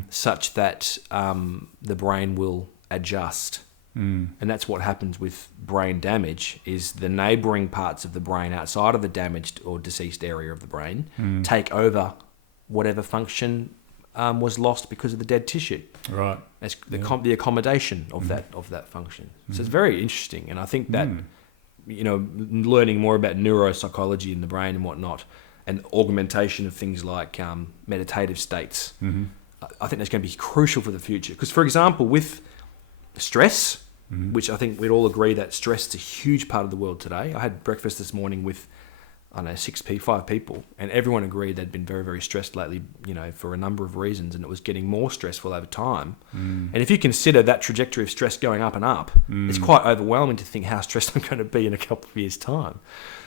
such that the brain will adjust. And that's what happens with brain damage, is the neighbouring parts of the brain outside of the damaged or deceased area of the brain take over whatever function was lost because of the dead tissue. Right. As the accommodation of that function. So it's very interesting, and I think that learning more about neuropsychology in the brain and whatnot, and augmentation of things like meditative states, I think that's going to be crucial for the future. Because, for example, with stress, which I think we'd all agree that stress is a huge part of the world today. I had breakfast this morning with, 5 people, and everyone agreed they'd been very, very stressed lately, for a number of reasons, and it was getting more stressful over time. And if you consider that trajectory of stress going up and up, it's quite overwhelming to think how stressed I'm going to be in a couple of years' time.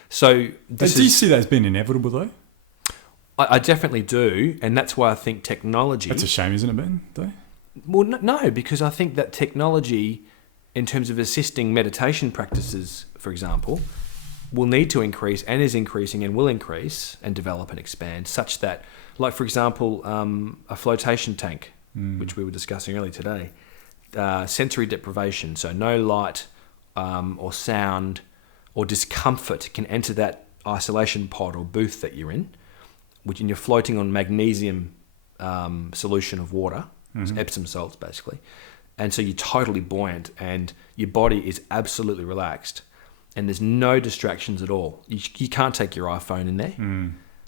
So Do you see that as being inevitable, though? I definitely do, and that's why I think technology... That's a shame, isn't it, Ben? Though? Well, no, because I think that technology, in terms of assisting meditation practices, for example, will need to increase and is increasing and will increase and develop and expand, such that, like, for example, a flotation tank, which we were discussing earlier today, sensory deprivation, so no light or sound or discomfort can enter that isolation pod or booth that you're in, and you're floating on magnesium solution of water, Epsom salts basically, and so you're totally buoyant and your body is absolutely relaxed and there's no distractions at all. You can't take your iPhone in there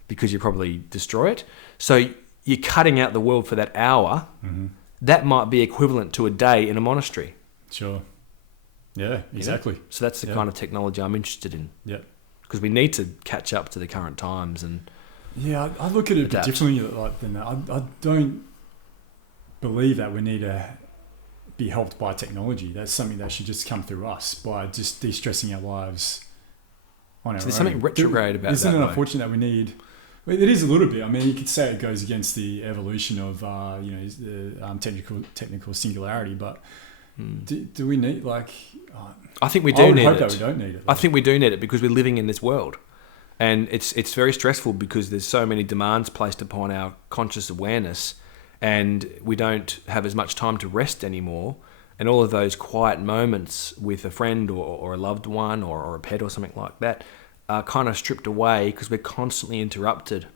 because you probably destroy it. So you're cutting out the world for that hour. That might be equivalent to a day in a monastery. Sure. Yeah, exactly. So that's the kind of technology I'm interested in. Yeah. Because we need to catch up to the current times and I look at it a bit differently than that. I don't believe that we need to be helped by technology. That's something that should just come through us by just de-stressing our lives on our So there's own. something retrograde about Isn't that, it though? unfortunate that we need... Well, it is a little bit. I mean, you could say it goes against the evolution of, the technical singularity, but do we need, like... I think we I do would need hope it. that we don't need it. I think we do need it because we're living in this world. And it's very stressful because there's so many demands placed upon our conscious awareness, and we don't have as much time to rest anymore. And all of those quiet moments with a friend or a loved one or a pet or something like that are kind of stripped away because we're constantly interrupted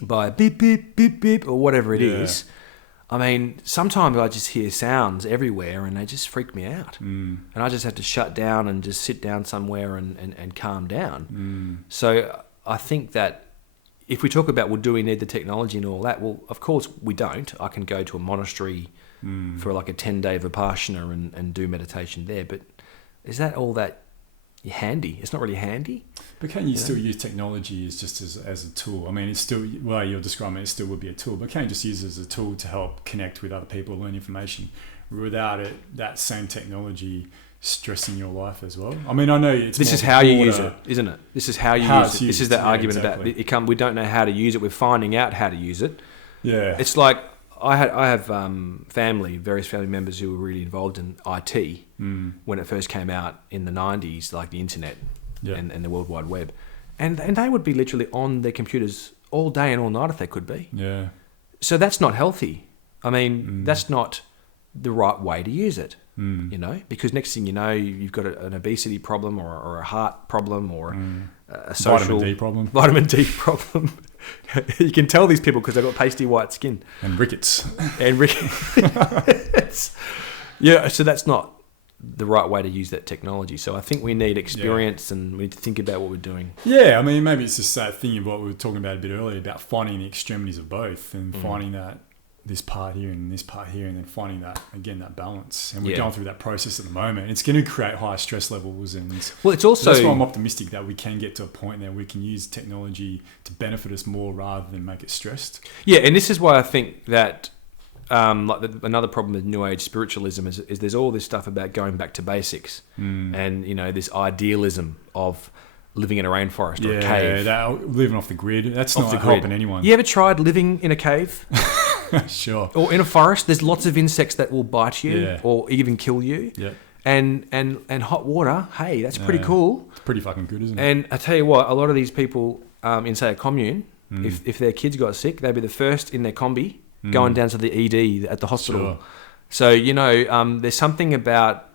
by beep, beep, beep, beep, or whatever it is. I mean, sometimes I just hear sounds everywhere and they just freak me out. And I just have to shut down and just sit down somewhere and calm down. So I think that if we talk about, well, do we need the technology and all that? Well, of course we don't. I can go to a monastery for like a 10-day Vipassana and do meditation there. But is that all that handy? It's not really handy. But can you still use technology as a tool? I mean, it's still, well, you're describing it still would be a tool, but can you just use it as a tool to help connect with other people, learn information, without that same technology stressing your life as well? I mean, I know it's... This is how you use it, isn't it? This is how you use it. This is the argument exactly. about we don't know how to use it. We're finding out how to use it. Yeah. It's like I have various family members who were really involved in IT when it first came out in the 90s, like the internet and the World Wide Web. And they would be literally on their computers all day and all night if they could be. Yeah. So that's not healthy. I mean, that's not the right way to use it, because next thing you know, you've got an obesity problem or a heart problem or a social... Vitamin D problem. You can tell these people because they've got pasty white skin. And rickets. Yeah, so that's not the right way to use that technology. So I think we need experience and we need to think about what we're doing. Yeah, I mean, maybe it's just that thing of what we were talking about a bit earlier about finding the extremities of both and finding that this part here and this part here, and then finding that, again, that balance. And we're going through that process at the moment. It's going to create higher stress levels. And it's also... That's why I'm optimistic that we can get to a point that we can use technology to benefit us more rather than make it stressed. Yeah, and this is why I think that another problem with New Age spiritualism is there's all this stuff about going back to basics and, this idealism of living in a rainforest or a cave. Living off the grid. That's not helping anyone. You ever tried living in a cave? Sure. Or in a forest? There's lots of insects that will bite you or even kill you. Yeah. And hot water, hey, that's pretty cool. It's pretty fucking good, isn't it? And I tell you what, a lot of these people in, say, a commune, if their kids got sick, they'd be the first in their combi going down to the ED at the hospital. Sure. So, there's something about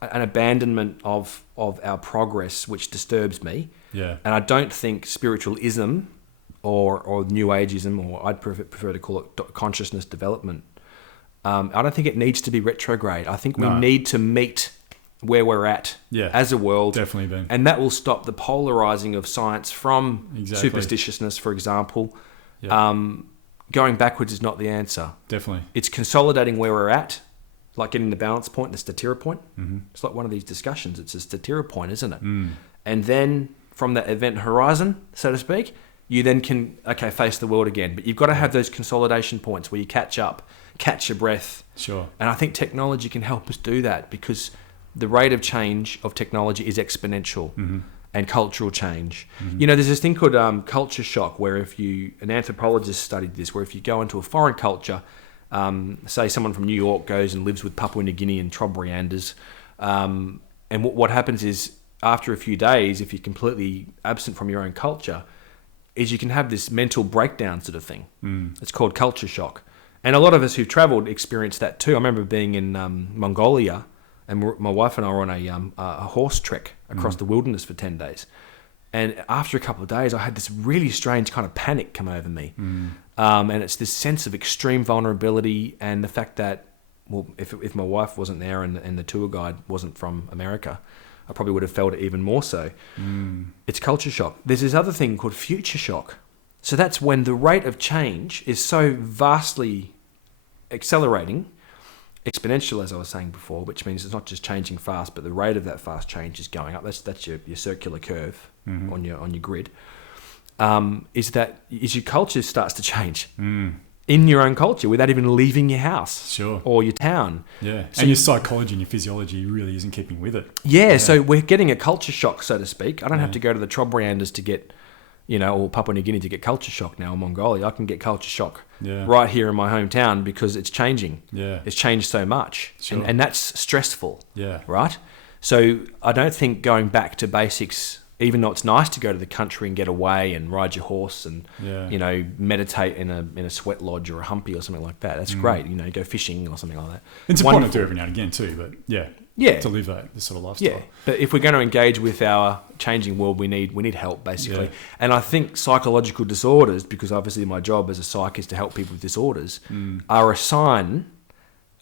an abandonment of our progress which disturbs me. Yeah. And I don't think spiritualism or New Ageism, or I'd prefer to call it consciousness development, I don't think it needs to be retrograde. I think we need to meet where we're at as a world. Definitely been. And that will stop the polarizing of science from superstitiousness, for example. Yeah. Going backwards is not the answer. Definitely. It's consolidating where we're at, like getting the balance point, the Statera point. It's like one of these discussions. It's a Statera point, isn't it? And then from that event horizon, so to speak, you then can, face the world again. But you've got to have those consolidation points where you catch up, catch your breath. Sure. And I think technology can help us do that because the rate of change of technology is exponential and cultural change. There's this thing called culture shock where an anthropologist studied this, where if you go into a foreign culture, say someone from New York goes and lives with Papua New Guinea and Trobrianders, and what happens is after a few days, if you're completely absent from your own culture, is you can have this mental breakdown sort of thing. It's called culture shock. And a lot of us who've travelled experience that too. I remember being in Mongolia, and my wife and I were on a horse trek across the wilderness for 10 days. And after a couple of days, I had this really strange kind of panic come over me. And it's this sense of extreme vulnerability and the fact that, well, if my wife wasn't there and the tour guide wasn't from America, I probably would have felt it even more so. It's culture shock. There's this other thing called future shock. So that's when the rate of change is so vastly accelerating, exponential, as I was saying before, which means it's not just changing fast, but the rate of that fast change is going up. That's your circular curve on your grid. Is your culture starts to change. in your own culture without even leaving your house Sure. or your town. Yeah. So And your psychology and your physiology really isn't keeping with it. Yeah, so we're getting a culture shock, so to speak. I don't have Yeah. to go to the Trobrianders to get, or Papua New Guinea to get culture shock now, or Mongolia. I can get culture shock Yeah. right here in my hometown because it's changing. Yeah. It's changed so much. Sure. And that's stressful, Yeah. right? So I don't think going back to basics, even though it's nice to go to the country and get away and ride your horse and, Yeah. meditate in a sweat lodge or a humpy or something like that. That's great. Go fishing or something like that. It's important to do every now and again too, but Yeah. to live this sort of lifestyle. Yeah, but if we're going to engage with our changing world, we need help, basically. Yeah. And I think psychological disorders, because obviously my job as a psych is to help people with disorders, are a sign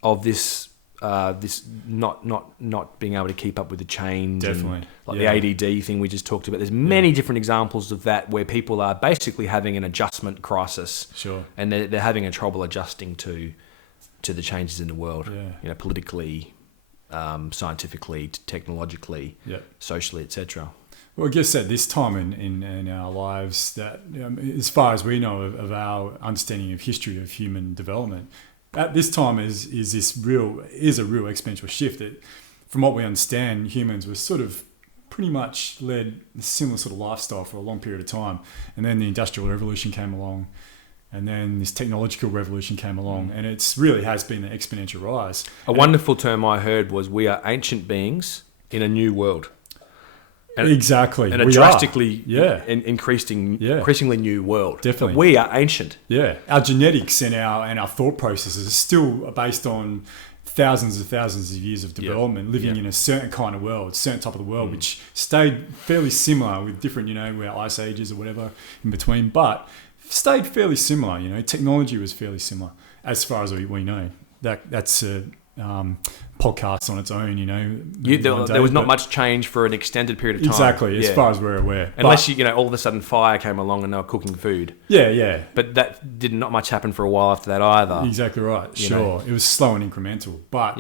of this not being able to keep up with the change. Definitely. And like Yeah. the ADD thing we just talked about. There's many different examples of that where people are basically having an adjustment crisis. Sure. And they're having a trouble adjusting to the changes in the world. Yeah. Politically, scientifically, technologically, socially, etc. Well, I guess at this time in our lives, that as far as we know of our understanding of history of human development, at this time is a real exponential shift. That, from what we understand, humans were sort of pretty much led a similar sort of lifestyle for a long period of time, and then the Industrial Revolution came along, and then this technological revolution came along, and it's really has been an exponential rise. A wonderful term I heard was we are ancient beings in a new world. Exactly. And a drastically increasingly new world. Definitely. But we are ancient. Yeah. Our genetics and our thought processes are still based on thousands of years of development, living in a certain kind of world, certain type of the world, which stayed fairly similar with different, where ice ages or whatever in between, but stayed fairly similar. Technology was fairly similar as far as we know. That's a podcast on its own. There was not much change for an extended period of time. Exactly, as far as we're aware. Unless all of a sudden fire came along and they were cooking food. Yeah. But that did not much happen for a while after that either. Exactly right. Sure. It was slow and incremental. But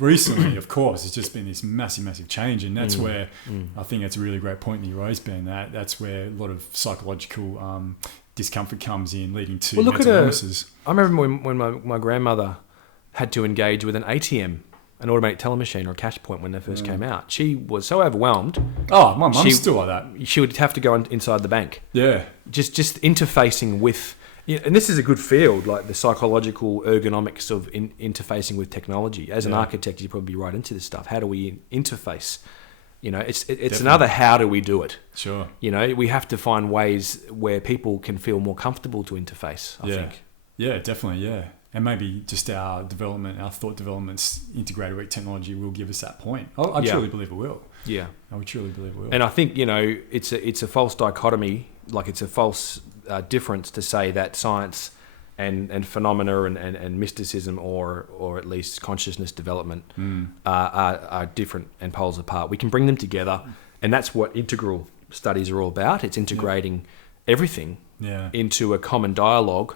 recently, of course, it's just been this massive change. And that's where I think that's a really great point that you raised, Ben. That's where a lot of psychological discomfort comes in, leading to mental illnesses. I remember when my grandmother had to engage with an ATM, an automatic teller machine or a cash point when they first came out. She was so overwhelmed. Oh, my mum's still like that. She would have to go inside the bank. Yeah. Just interfacing with... And this is a good field, like the psychological ergonomics of interfacing with technology. As an architect, you're probably right into this stuff. How do we interface? It's another how do we do it? Sure. We have to find ways where people can feel more comfortable to interface, I think. Yeah, definitely, yeah. And maybe just our thought developments integrated with technology will give us that point. I truly believe it will. Yeah. I would truly believe it will. And I think, it's a false dichotomy, like it's a false difference to say that science and phenomena and mysticism or at least consciousness development are different and poles apart. We can bring them together, and that's what integral studies are all about. It's integrating everything into a common dialogue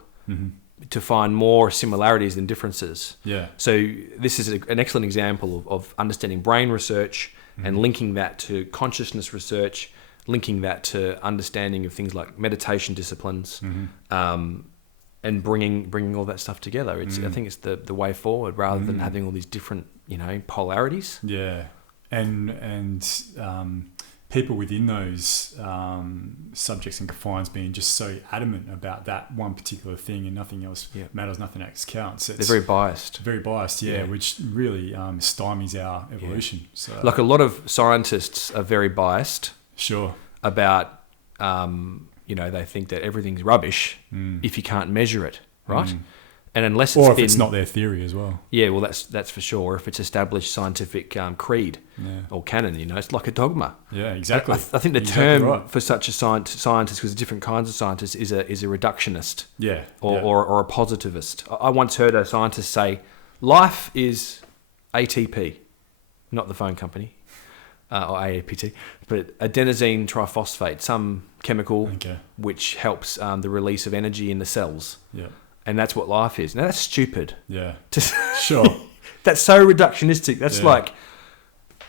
to find more similarities than differences. Yeah. So this is an excellent example of understanding brain research and linking that to consciousness research, linking that to understanding of things like meditation disciplines, and bringing all that stuff together. I think it's the way forward rather than having all these different polarities. Yeah, and people within those subjects and confines being just so adamant about that one particular thing and nothing else matters, nothing else counts. They're very biased. Very biased, which really stymies our evolution. Yeah. So, like a lot of scientists are very biased. Sure. About, they think that everything's rubbish if you can't measure it, right? And unless it's it's not their theory as well. Yeah, well, that's for sure. Or if it's established scientific creed or canon, it's like a dogma. Yeah, exactly. I think the term for such a scientist, because there's different kinds of scientists, is a reductionist. Yeah. Or a positivist. I once heard a scientist say, life is ATP, not the phone company, or AAPT, but adenosine triphosphate, some chemical which helps the release of energy in the cells. Yeah. And that's what life is. Now, that's stupid. Yeah. Sure. That's so reductionistic. That's like,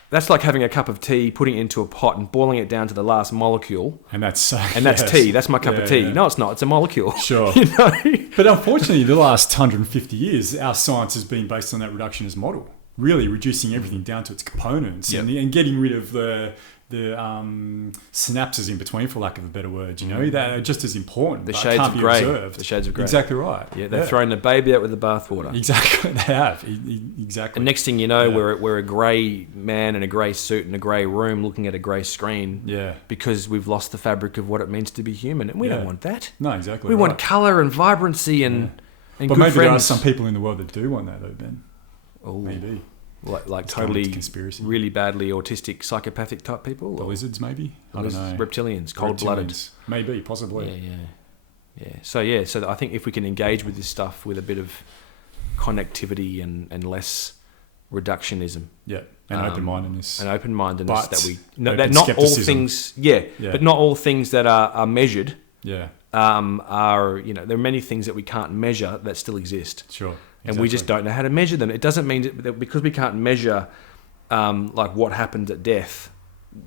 That's like having a cup of tea, putting it into a pot and boiling it down to the last molecule. And that's yes. Tea. That's my cup of tea. Yeah. No, it's not. It's a molecule. Sure. But unfortunately, the last 150 years, our science has been based on that reductionist model, really reducing everything down to its components and getting rid of the synapses in between, for lack of a better word, that are just as important. The shades of grey. The shades of grey. Exactly right. Yeah, they've thrown the baby out with the bathwater. Exactly, they have. Exactly. And next thing you know, we're a grey man in a grey suit in a grey room looking at a grey screen. Yeah. Because we've lost the fabric of what it means to be human, and we don't want that. No, exactly. We want colour and vibrancy and but good maybe friends. there are some people in the world that do want that, though, Ben. Oh, maybe. Like it's totally conspiracy. Really badly autistic, psychopathic type people? The lizards, maybe? I don't know. Reptilians, cold-blooded. Maybe, possibly. Yeah. So I think if we can engage with this stuff with a bit of connectivity and less reductionism. Yeah, and open-mindedness. And open-mindedness but that not all things... but not all things that are measured are... there are many things that we can't measure that still exist. Sure. And we just don't know how to measure them. It doesn't mean that because we can't measure like what happens at death,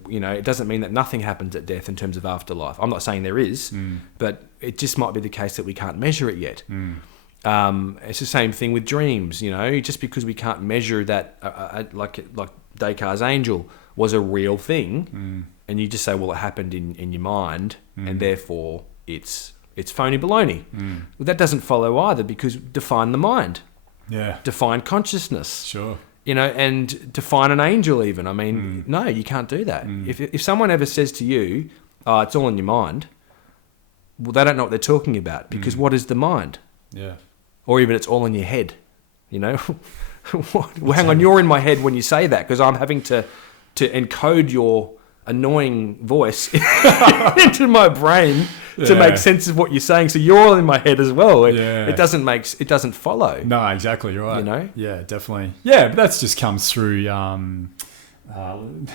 it doesn't mean that nothing happens at death in terms of afterlife. I'm not saying there is, but it just might be the case that we can't measure it yet. It's the same thing with dreams. Just because we can't measure that, like Descartes' angel was a real thing, and you just say, well, it happened in your mind, and therefore it's phony baloney. Well, that doesn't follow either, because define the mind. Yeah. Define consciousness. Sure. And define an angel even. I mean, no, you can't do that. If someone ever says to you, oh, it's all in your mind, well, they don't know what they're talking about, because what is the mind? Yeah. Or even it's all in your head, Well, hang on, you're in my head when you say that, because I'm having to encode your annoying voice into my brain to make sense of what you're saying. So you're all in my head as well. It doesn't follow. No, exactly. You're right. Yeah, definitely. Yeah, but that just comes through. You can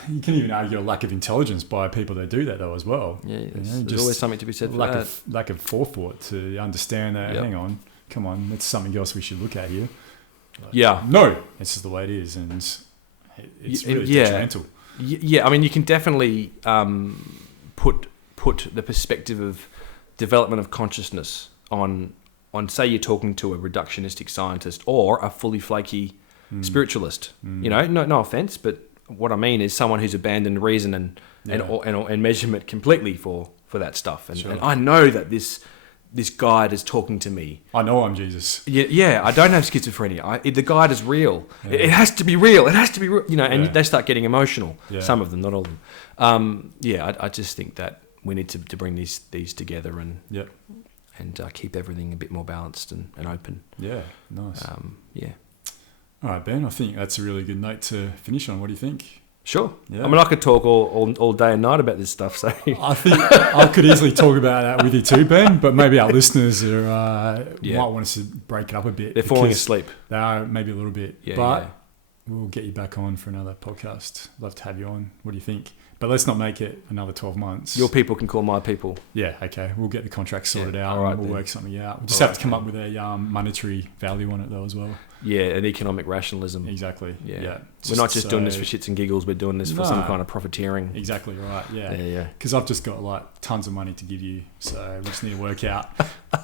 even argue a lack of intelligence by people that do that though as well. Yeah, there's always something to be said for that. Lack of forethought to understand that. Hang on, come on, that's something else we should look at here. No, it's just the way it is, and it's really detrimental. Yeah, I mean, you can definitely put the perspective of development of consciousness on say you're talking to a reductionistic scientist or a fully flaky spiritualist. No offense, but what I mean is someone who's abandoned reason and measurement completely for that stuff. And I know that this guide is talking to me. I know I'm Jesus. Yeah, I don't have schizophrenia. The guide is real. Yeah. It has to be real. It has to be real. And they start getting emotional. Yeah. Some of them, not all of them. I just think that we need to bring these together and keep everything a bit more balanced and open. Yeah, nice. All right, Ben, I think that's a really good note to finish on. What do you think? Sure. Yeah. I mean, I could talk all day and night about this stuff. So I think I could easily talk about that with you too, Ben. But maybe our listeners might want us to break it up a bit. They're falling asleep. They are, maybe a little bit. But we'll get you back on for another podcast. Love to have you on. What do you think? But let's not make it another 12 months. Your people can call my people. Yeah, okay. We'll get the contract sorted out. Right, and we'll work something out. We'll just have to come up with a monetary value on it though as well. Yeah, an economic rationalism. Exactly. Yeah. We're not just doing this for shits and giggles. We're doing this for some kind of profiteering. Exactly right. Yeah. Because I've just got tons of money to give you, so we just need to work out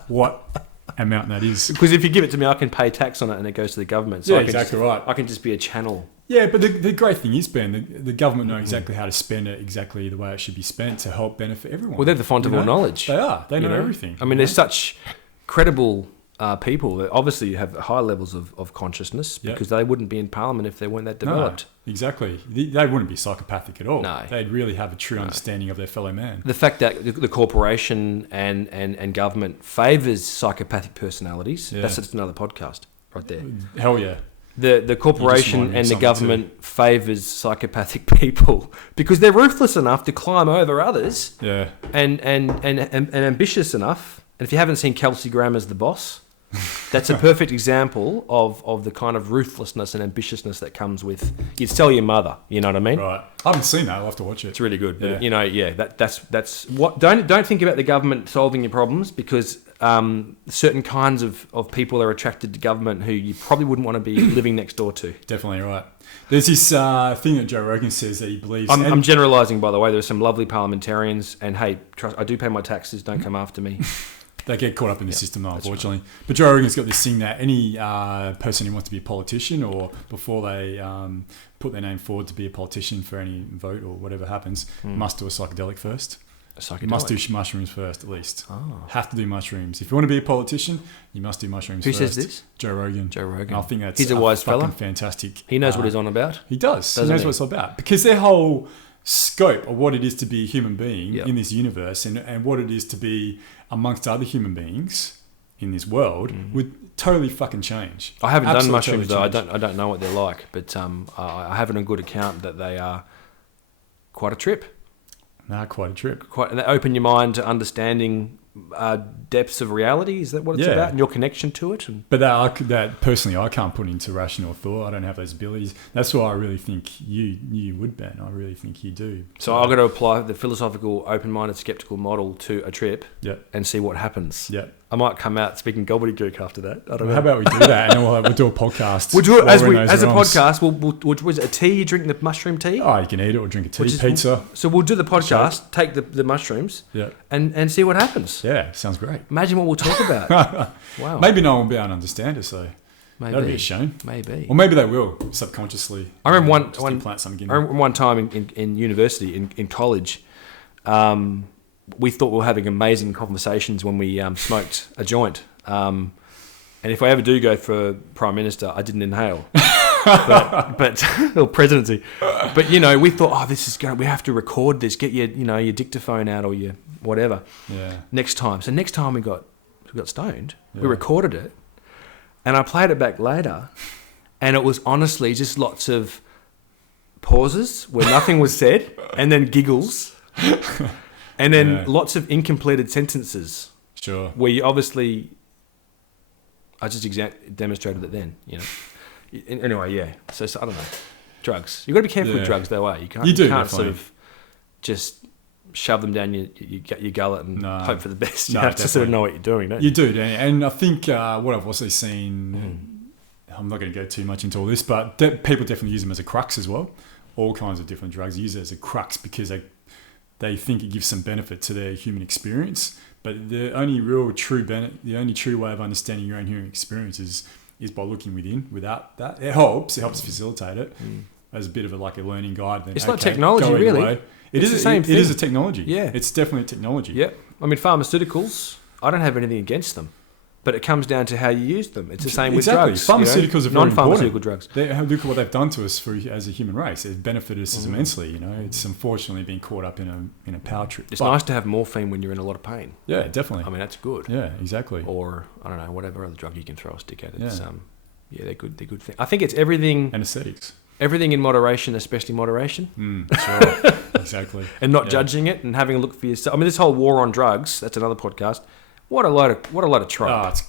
what amount that is. Because if you give it to me, I can pay tax on it, and it goes to the government. So right. I can just be a channel. Yeah, but the great thing is, Ben, the government know exactly how to spend it exactly the way it should be spent to help benefit everyone. Well, they're the font of all knowledge. They are. They know everything. I mean, there's such credible people that obviously have high levels of consciousness because they wouldn't be in Parliament if they weren't that developed. No, exactly. They wouldn't be psychopathic at all. No. They'd really have a true understanding of their fellow man. The fact that the corporation and government favours psychopathic personalities, that's just another podcast right there. Hell yeah. The corporation and the government favours psychopathic people because they're ruthless enough to climb over others and ambitious enough. And if you haven't seen Kelsey Grammer's The Boss, That's a perfect example of the kind of ruthlessness and ambitiousness that comes with. You'd tell your mother, you know what I mean? Right. I haven't seen that. I'll have to watch it. It's really good. Yeah. But, you know, that's what. Don't think about the government solving your problems, because certain kinds of people are attracted to government who you probably wouldn't want to be living next door to. Definitely right. There's this thing that Joe Rogan says that he believes. I'm generalising, by the way. There's some lovely parliamentarians, and hey, trust, I do pay my taxes. Don't come after me. They get caught up in the system, though, unfortunately. Right. But Joe Rogan's got this thing that any person who wants to be a politician, or before they put their name forward to be a politician for any vote or whatever happens, must do a psychedelic first. You must do mushrooms first, at least. Oh. Have to do mushrooms. If you want to be a politician, you must do mushrooms first. Who says this? Joe Rogan. And I think that's he's a wise fella. Fantastic. He knows what he's on about. He does. He knows what it's all about. Because their whole scope of what it is to be a human being in this universe, and what it is to be amongst other human beings in this world would totally fucking change. I haven't done mushrooms though. I don't know what they're like, but I have it on good account that they are quite a trip. Quite a trip. And they open your mind to understanding depths of reality. Is that what it's about? And your connection to it? But that personally, I can't put into rational thought. I don't have those abilities. That's why I really think you would, Ben. I really think you do. So I've got to apply the philosophical, open-minded, skeptical model to a trip and see what happens. Yeah. I might come out speaking gobbledygook after that. I don't know. How about we do that, and we'll do a podcast. We'll do it as a podcast. We'll was it a tea? You drink the mushroom tea? Oh, you can eat it or drink a tea, pizza. So we'll do the podcast, take the mushrooms, and see what happens. Yeah, sounds great. Imagine what we'll talk about. Wow. Maybe no one will be able to understand us, though. Maybe. That'd be a shame. Maybe. Or maybe they will, subconsciously. I remember one time in university, in college, we thought we were having amazing conversations when we smoked a joint. And if I ever do go for Prime Minister, I didn't inhale. but or presidency. But, we thought, this is going, we have to record this. Get your dictaphone out or your whatever. Yeah. Next time. So next time we got stoned, we recorded it, and I played it back later, and it was honestly just lots of pauses where nothing was said, and then giggles. And then lots of incompleted sentences. Sure. Where you obviously, I just demonstrated it then, Anyway, yeah. So I don't know. Drugs. You've got to be careful with drugs, though, eh? You can't sort of just shove them down your gullet and hope for the best. You have to sort of know what you're doing, don't you? You do, and I think what I've also seen, I'm not going to go too much into all this, but people definitely use them as a crux as well. All kinds of different drugs use it as a crux because they think it gives some benefit to their human experience, but the only true way of understanding your own human experience is by looking within. Without that, it helps facilitate it as a bit of a learning guide. Then, it's like technology, really. It is the same thing. It is a technology. Yeah, it's definitely a technology. Yeah, I mean pharmaceuticals. I don't have anything against them, but it comes down to how you use them. It's the same with drugs. Pharmaceuticals are very non-pharmaceutical important. drugs. Look at what they've done to us as a human race. It's benefited us immensely. It's unfortunately been caught up in a power trip. It's nice to have morphine when you're in a lot of pain. Yeah, definitely. I mean, that's good. Yeah, exactly. Or I don't know, whatever other drug you can throw a stick at. It's, they're good. They're good things. I think it's everything. Anesthetics. Everything in moderation, especially moderation. Sure. Exactly. And not judging it and having a look for yourself. I mean, this whole war on drugs, that's another podcast. What a load of trope. Oh, it's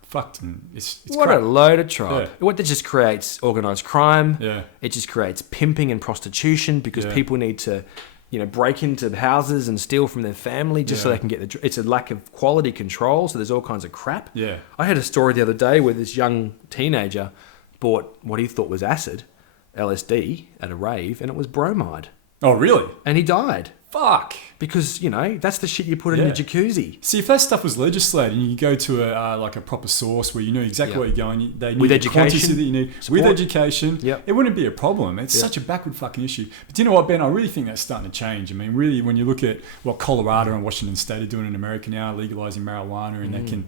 fucked. And it's what crap. a load of trope. Yeah. What that just creates organised crime. Yeah. It just creates pimping and prostitution because people need to, break into houses and steal from their family just so they can get it's a lack of quality control. So there's all kinds of crap. Yeah. I had a story the other day where this young teenager bought what he thought was acid, LSD, at a rave, and it was bromide. Oh, really? And he died. Fuck. Because, that's the shit you put in the jacuzzi. See, if that stuff was legislated and you go to a proper source where you know exactly what you're going, they need with the education, quantity that you need. support. With education, it wouldn't be a problem. It's such a backward fucking issue. But do you know what, Ben? I really think that's starting to change. I mean, really, when you look at what Colorado and Washington State are doing in America now, legalizing marijuana, and they can...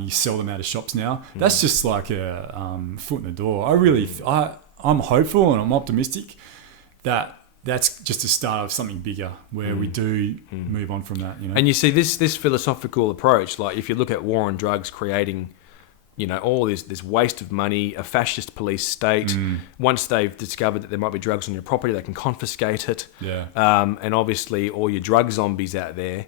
you sell them out of shops now. That's just like a foot in the door. I'm hopeful and I'm optimistic that that's just the start of something bigger where we do move on from that. And you see this philosophical approach, like if you look at war on drugs creating, all this waste of money, a fascist police state. Once they've discovered that there might be drugs on your property, they can confiscate it. Yeah. And obviously all your drug zombies out there,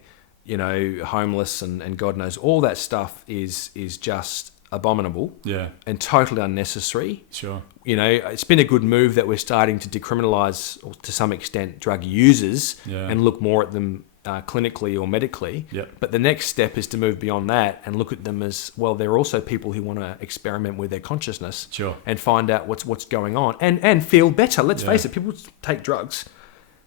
homeless and God knows, all that stuff is just abominable Yeah. and totally unnecessary. Sure. You know, it's been a good move that we're starting to decriminalise, or to some extent, drug users and look more at them clinically or medically. Yep. But the next step is to move beyond that and look at them as, well, they're also people who want to experiment with their consciousness and find out what's going on and feel better. Let's face it, people take drugs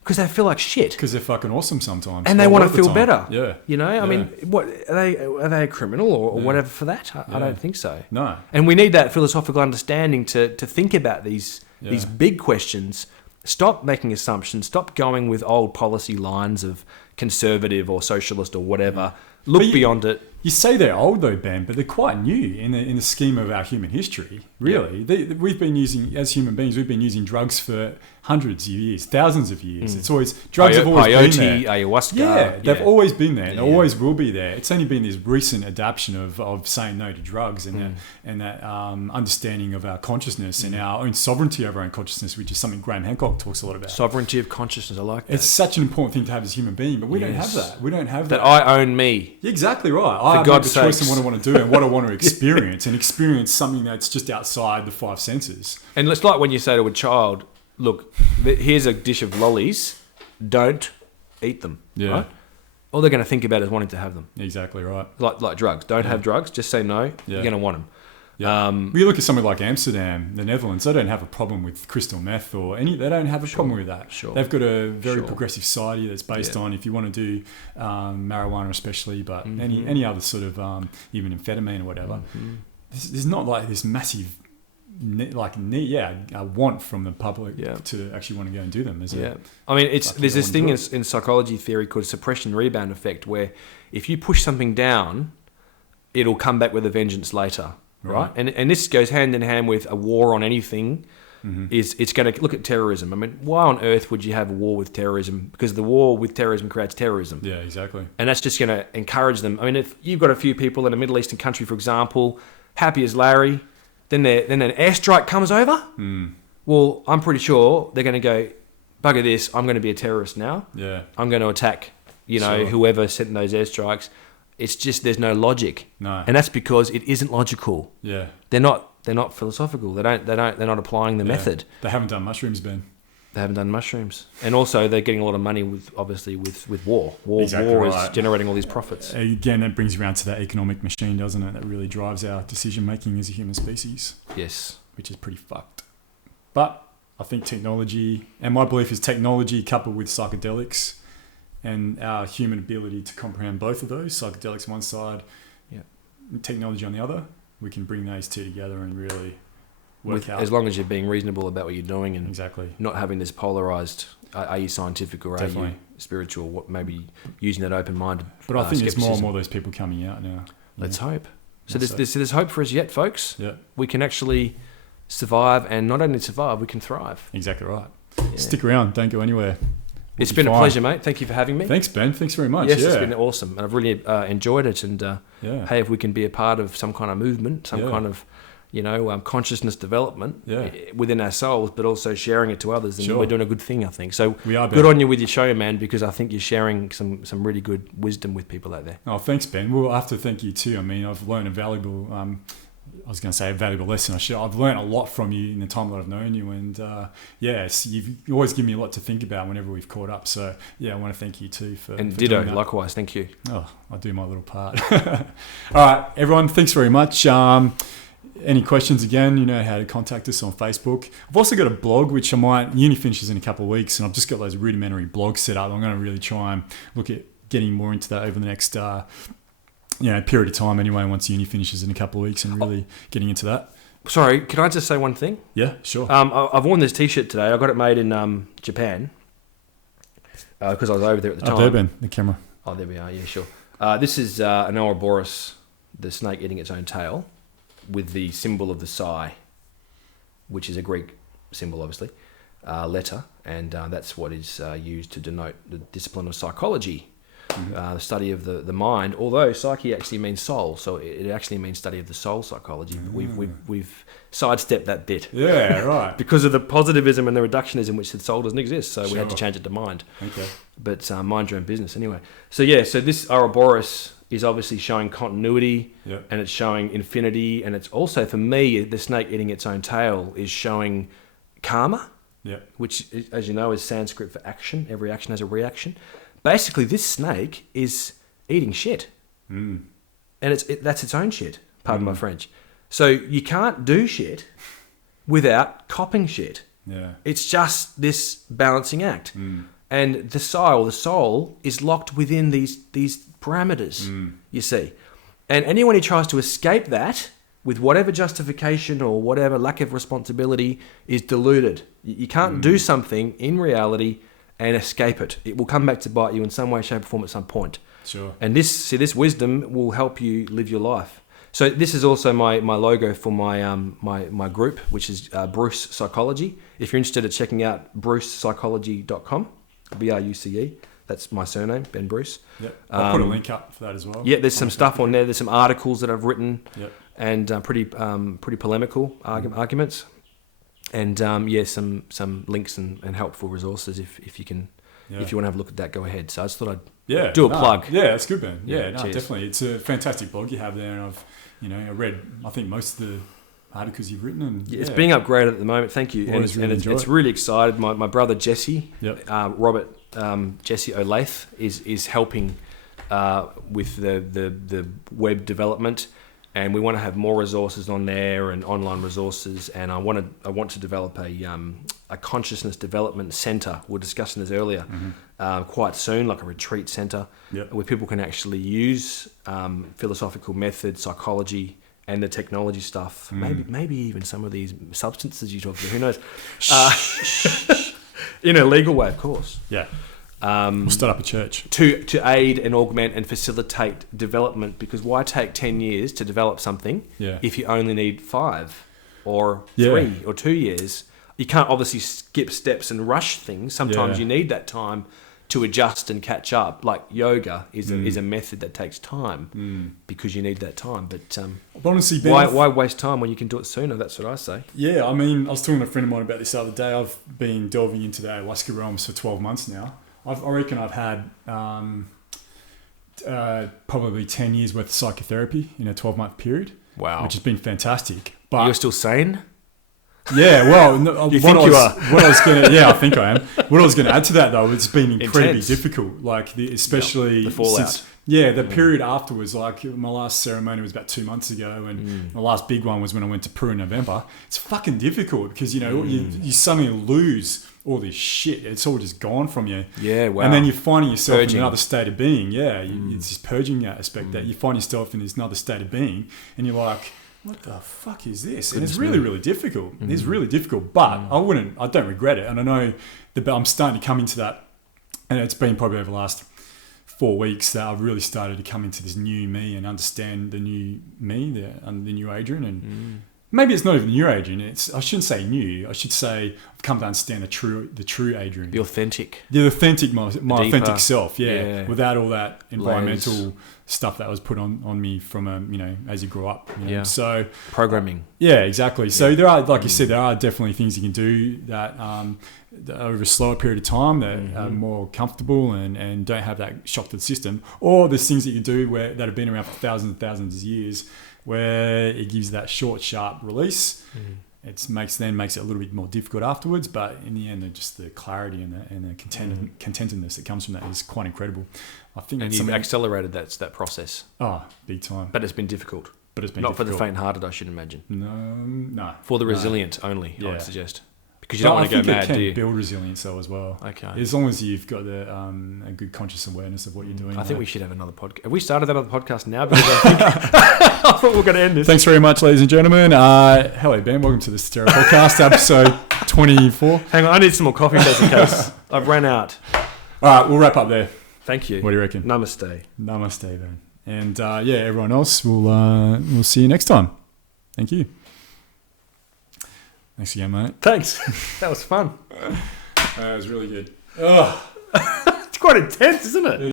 because they feel like shit. Because they're fucking awesome sometimes. And they want to feel better. Yeah. You know, I mean, what are they a criminal or whatever for that? I don't think so. No. And we need that philosophical understanding to think about these big questions. Stop making assumptions. Stop going with old policy lines of conservative or socialist or whatever. Look beyond it. You say they're old though, Ben, but they're quite new in the scheme of our human history. Really, we've been using, as human beings, we've been using drugs for hundreds of years, thousands of years. It's always drugs have always been there. Ayahuasca. Yeah, they've always been there. They always will be there. It's only been this recent adaptation of saying no to drugs and that understanding of our consciousness and our own sovereignty over our own consciousness, which is something Graham Hancock talks a lot about. Sovereignty of consciousness. I like that. It's such an important thing to have as a human being, but we don't have that. We don't have that. That I own me. Exactly right. I have the choice in what I want to do and what I want to experience, and experience something that's just outside the five senses. And it's like when you say to a child, look, here's a dish of lollies, don't eat them. Yeah. Right? All they're going to think about is wanting to have them. Exactly right. Like drugs. Don't have drugs. Just say no. You're going to want them. Yeah. We look at somewhere like Amsterdam, the Netherlands. They don't have a problem with crystal meth or any. They don't have a problem with that. Sure. They've got a very progressive society that's based on if you want to do marijuana, especially, but any other sort of even amphetamine or whatever. There's not like this massive want from the public to actually want to go and do them. I mean, there's this thing in psychology theory called suppression rebound effect, where if you push something down, it'll come back with a vengeance later. Right. And this goes hand in hand with a war on anything. It's going to look at terrorism. I mean, why on earth would you have a war with terrorism? Because the war with terrorism creates terrorism. Yeah, exactly. And that's just going to encourage them. I mean, if you've got a few people in a Middle Eastern country, for example, happy as Larry, then an airstrike comes over. Well, I'm pretty sure they're going to go, bugger this, I'm going to be a terrorist now. Yeah. I'm going to attack, whoever sent those airstrikes. It's just there's no logic. No. And that's because it isn't logical. Yeah. They're not philosophical. They're not applying the method. They haven't done mushrooms, Ben. They haven't done mushrooms. And also they're getting a lot of money with war. Exactly war right. is generating all these profits. Again, that brings you around to that economic machine, doesn't it? That really drives our decision making as a human species. Yes. Which is pretty fucked. But I think technology, and my belief is technology coupled with psychedelics and our human ability to comprehend both of those, psychedelics on one side, technology on the other, we can bring those two together and really work out. As long as you're being reasonable about what you're doing and exactly not having this polarized, are you scientific or Definitely. Are you spiritual? What maybe using that open-minded But I think there's more and more of those people coming out now. Let's hope. So there's hope for us yet, folks. Yeah. We can actually survive, and not only survive, we can thrive. Exactly right. Yeah. Stick around. Don't go anywhere. It's been a pleasure, mate. Thank you for having me. Thanks, Ben. Thanks very much. Yes, it's been awesome. And I've really enjoyed it. And hey, if we can be a part of some kind of movement, some kind of, consciousness development within ourselves, but also sharing it to others, then we're doing a good thing, I think. So we are, good on you with your show, man, because I think you're sharing some really good wisdom with people out there. Oh, thanks, Ben. Well, I have to thank you too. I mean, I've learned a valuable... I was going to say a valuable lesson. I've learned a lot from you in the time that I've known you, and you've always given me a lot to think about whenever we've caught up. So I want to thank you too for ditto, doing that. Likewise, thank you. Oh, I'll do my little part. All right, everyone, thanks very much. Any questions? Again, you know how to contact us on Facebook. I've also got a blog which uni finishes in a couple of weeks, and I've just got those rudimentary blogs set up. I'm going to really try and look at getting more into that over the next period of time anyway, once uni finishes in a couple of weeks, and really getting into that. Sorry, can I just say one thing? Yeah, sure. I've worn this t-shirt today. I got it made in Japan because I was over there at the time. Oh, there, Ben, the camera. Oh, there we are. Yeah, sure. This is an Ouroboros, the snake eating its own tail, with the symbol of the psi, which is a Greek symbol, obviously, letter, and that's what is used to denote the discipline of psychology. The study of the mind, although psyche actually means soul, so it actually means study of the soul psychology. But we've sidestepped that bit. Yeah, right. Because of the positivism and the reductionism, which the soul doesn't exist, so we had to change it to mind. Okay. But mind your own business anyway. So this Ouroboros is obviously showing continuity, and it's showing infinity, and it's also, for me, the snake eating its own tail is showing karma, which, as you know, is Sanskrit for action. Every action has a reaction. Basically, this snake is eating shit, and that's its own shit. Pardon my French. So you can't do shit without copping shit. Yeah, it's just this balancing act, and the soul is locked within these parameters. You see, and anyone who tries to escape that with whatever justification or whatever lack of responsibility is deluded. You can't do something in reality and escape it. It will come back to bite you in some way, shape, or form at some point. Sure. And this wisdom will help you live your life. So this is also my logo for my group, which is Bruce Psychology. If you're interested in checking out brucepsychology.com, BRUCE, that's my surname, Ben Bruce. Yep. I'll put a link up for that as well. Yeah, there's some stuff on there. There's some articles that I've written, and pretty polemical arguments, and some links and helpful resources if you can. If you want to have a look at that, go ahead. So I just thought I'd do a plug. Yeah, that's good, Ben. Yeah, cheers. Definitely. It's a fantastic blog you have there, and I read, I think, most of the articles you've written. And it's being upgraded at the moment. Thank you. Always And it's really excited. My brother Jesse, Robert Jesse Olathe, is helping with the web development. And we want to have more resources on there and online resources. And I want to develop a consciousness development center. We were discussing this earlier, quite soon, like a retreat center, where people can actually use philosophical methods, psychology, and the technology stuff. Maybe even some of these substances you talk about. Who knows? In a legal way, of course. Yeah. We'll start up a church to aid and augment and facilitate development, because why take 10 years to develop something if you only need 5 or 3 or 2 years? You can't obviously skip steps and rush things. Sometimes you need that time to adjust and catch up. Like yoga is a method that takes time because you need that time. But honestly, Ben, why waste time when you can do it sooner? That's what I say. Yeah, I mean, I was talking to a friend of mine about this the other day. I've been delving into the ayahuasca realms for 12 months now. I reckon I've had probably 10 years worth of psychotherapy in a 12-month period. Wow. Which has been fantastic. But you're still sane? Yeah, well, you think you are? I think I am. What I was going to add to that, though, it's been incredibly Intense. difficult. Like, especially the fallout. The period afterwards. Like, my last ceremony was about 2 months ago, and my last big one was when I went to Peru in November. It's fucking difficult because you suddenly lose all this shit. It's all just gone from you. Yeah, wow. And then you're finding yourself Purging. in another state of being. Yeah, it's just purging that aspect that you find yourself in this another state of being, and you're like, what the fuck is this? And it's really, really difficult. It's really difficult, but I don't regret it. And I know I'm starting to come into that, and it's been probably over the last 4 weeks that I've really started to come into this new me and understand the new me, the new Adrian. And maybe it's not even new Adrian. I shouldn't say new. I should say I've come to understand the true Adrian. The authentic. The authentic, my deeper, authentic self. Yeah. Without all that environmental layers. Stuff that was put on me from as you grow up. So programming. Yeah, exactly. So there are, like you said, there are definitely things you can do that over a slower period of time that are more comfortable and don't have that shock to the system. Or there's things that you do that have been around for thousands and thousands of years, where it gives that short, sharp release. It makes it a little bit more difficult afterwards, but in the end, just the clarity and the contentedness that comes from that is quite incredible. I think, and you've accelerated that process. Oh, big time! But it's been difficult. Not for the faint-hearted, I should imagine. No. For the resilient only, I would suggest. Because you don't want to go mad, do you? It can build resilience though as well. Okay. As long as you've got a good conscious awareness of what you're doing. I think we should have another podcast. Have we started that other podcast now? Because I thought we were going to end this. Thanks very much, ladies and gentlemen. Hello, Ben. Welcome to the Statera podcast, episode 24. Hang on, I need some more coffee just in case. I've ran out. All right, we'll wrap up there. Thank you. What do you reckon? Namaste. Namaste, Ben. And everyone else, we'll see you next time. Thank you. Thanks again, mate. Thanks. That was fun. It was really good. Oh. It's quite intense, isn't it?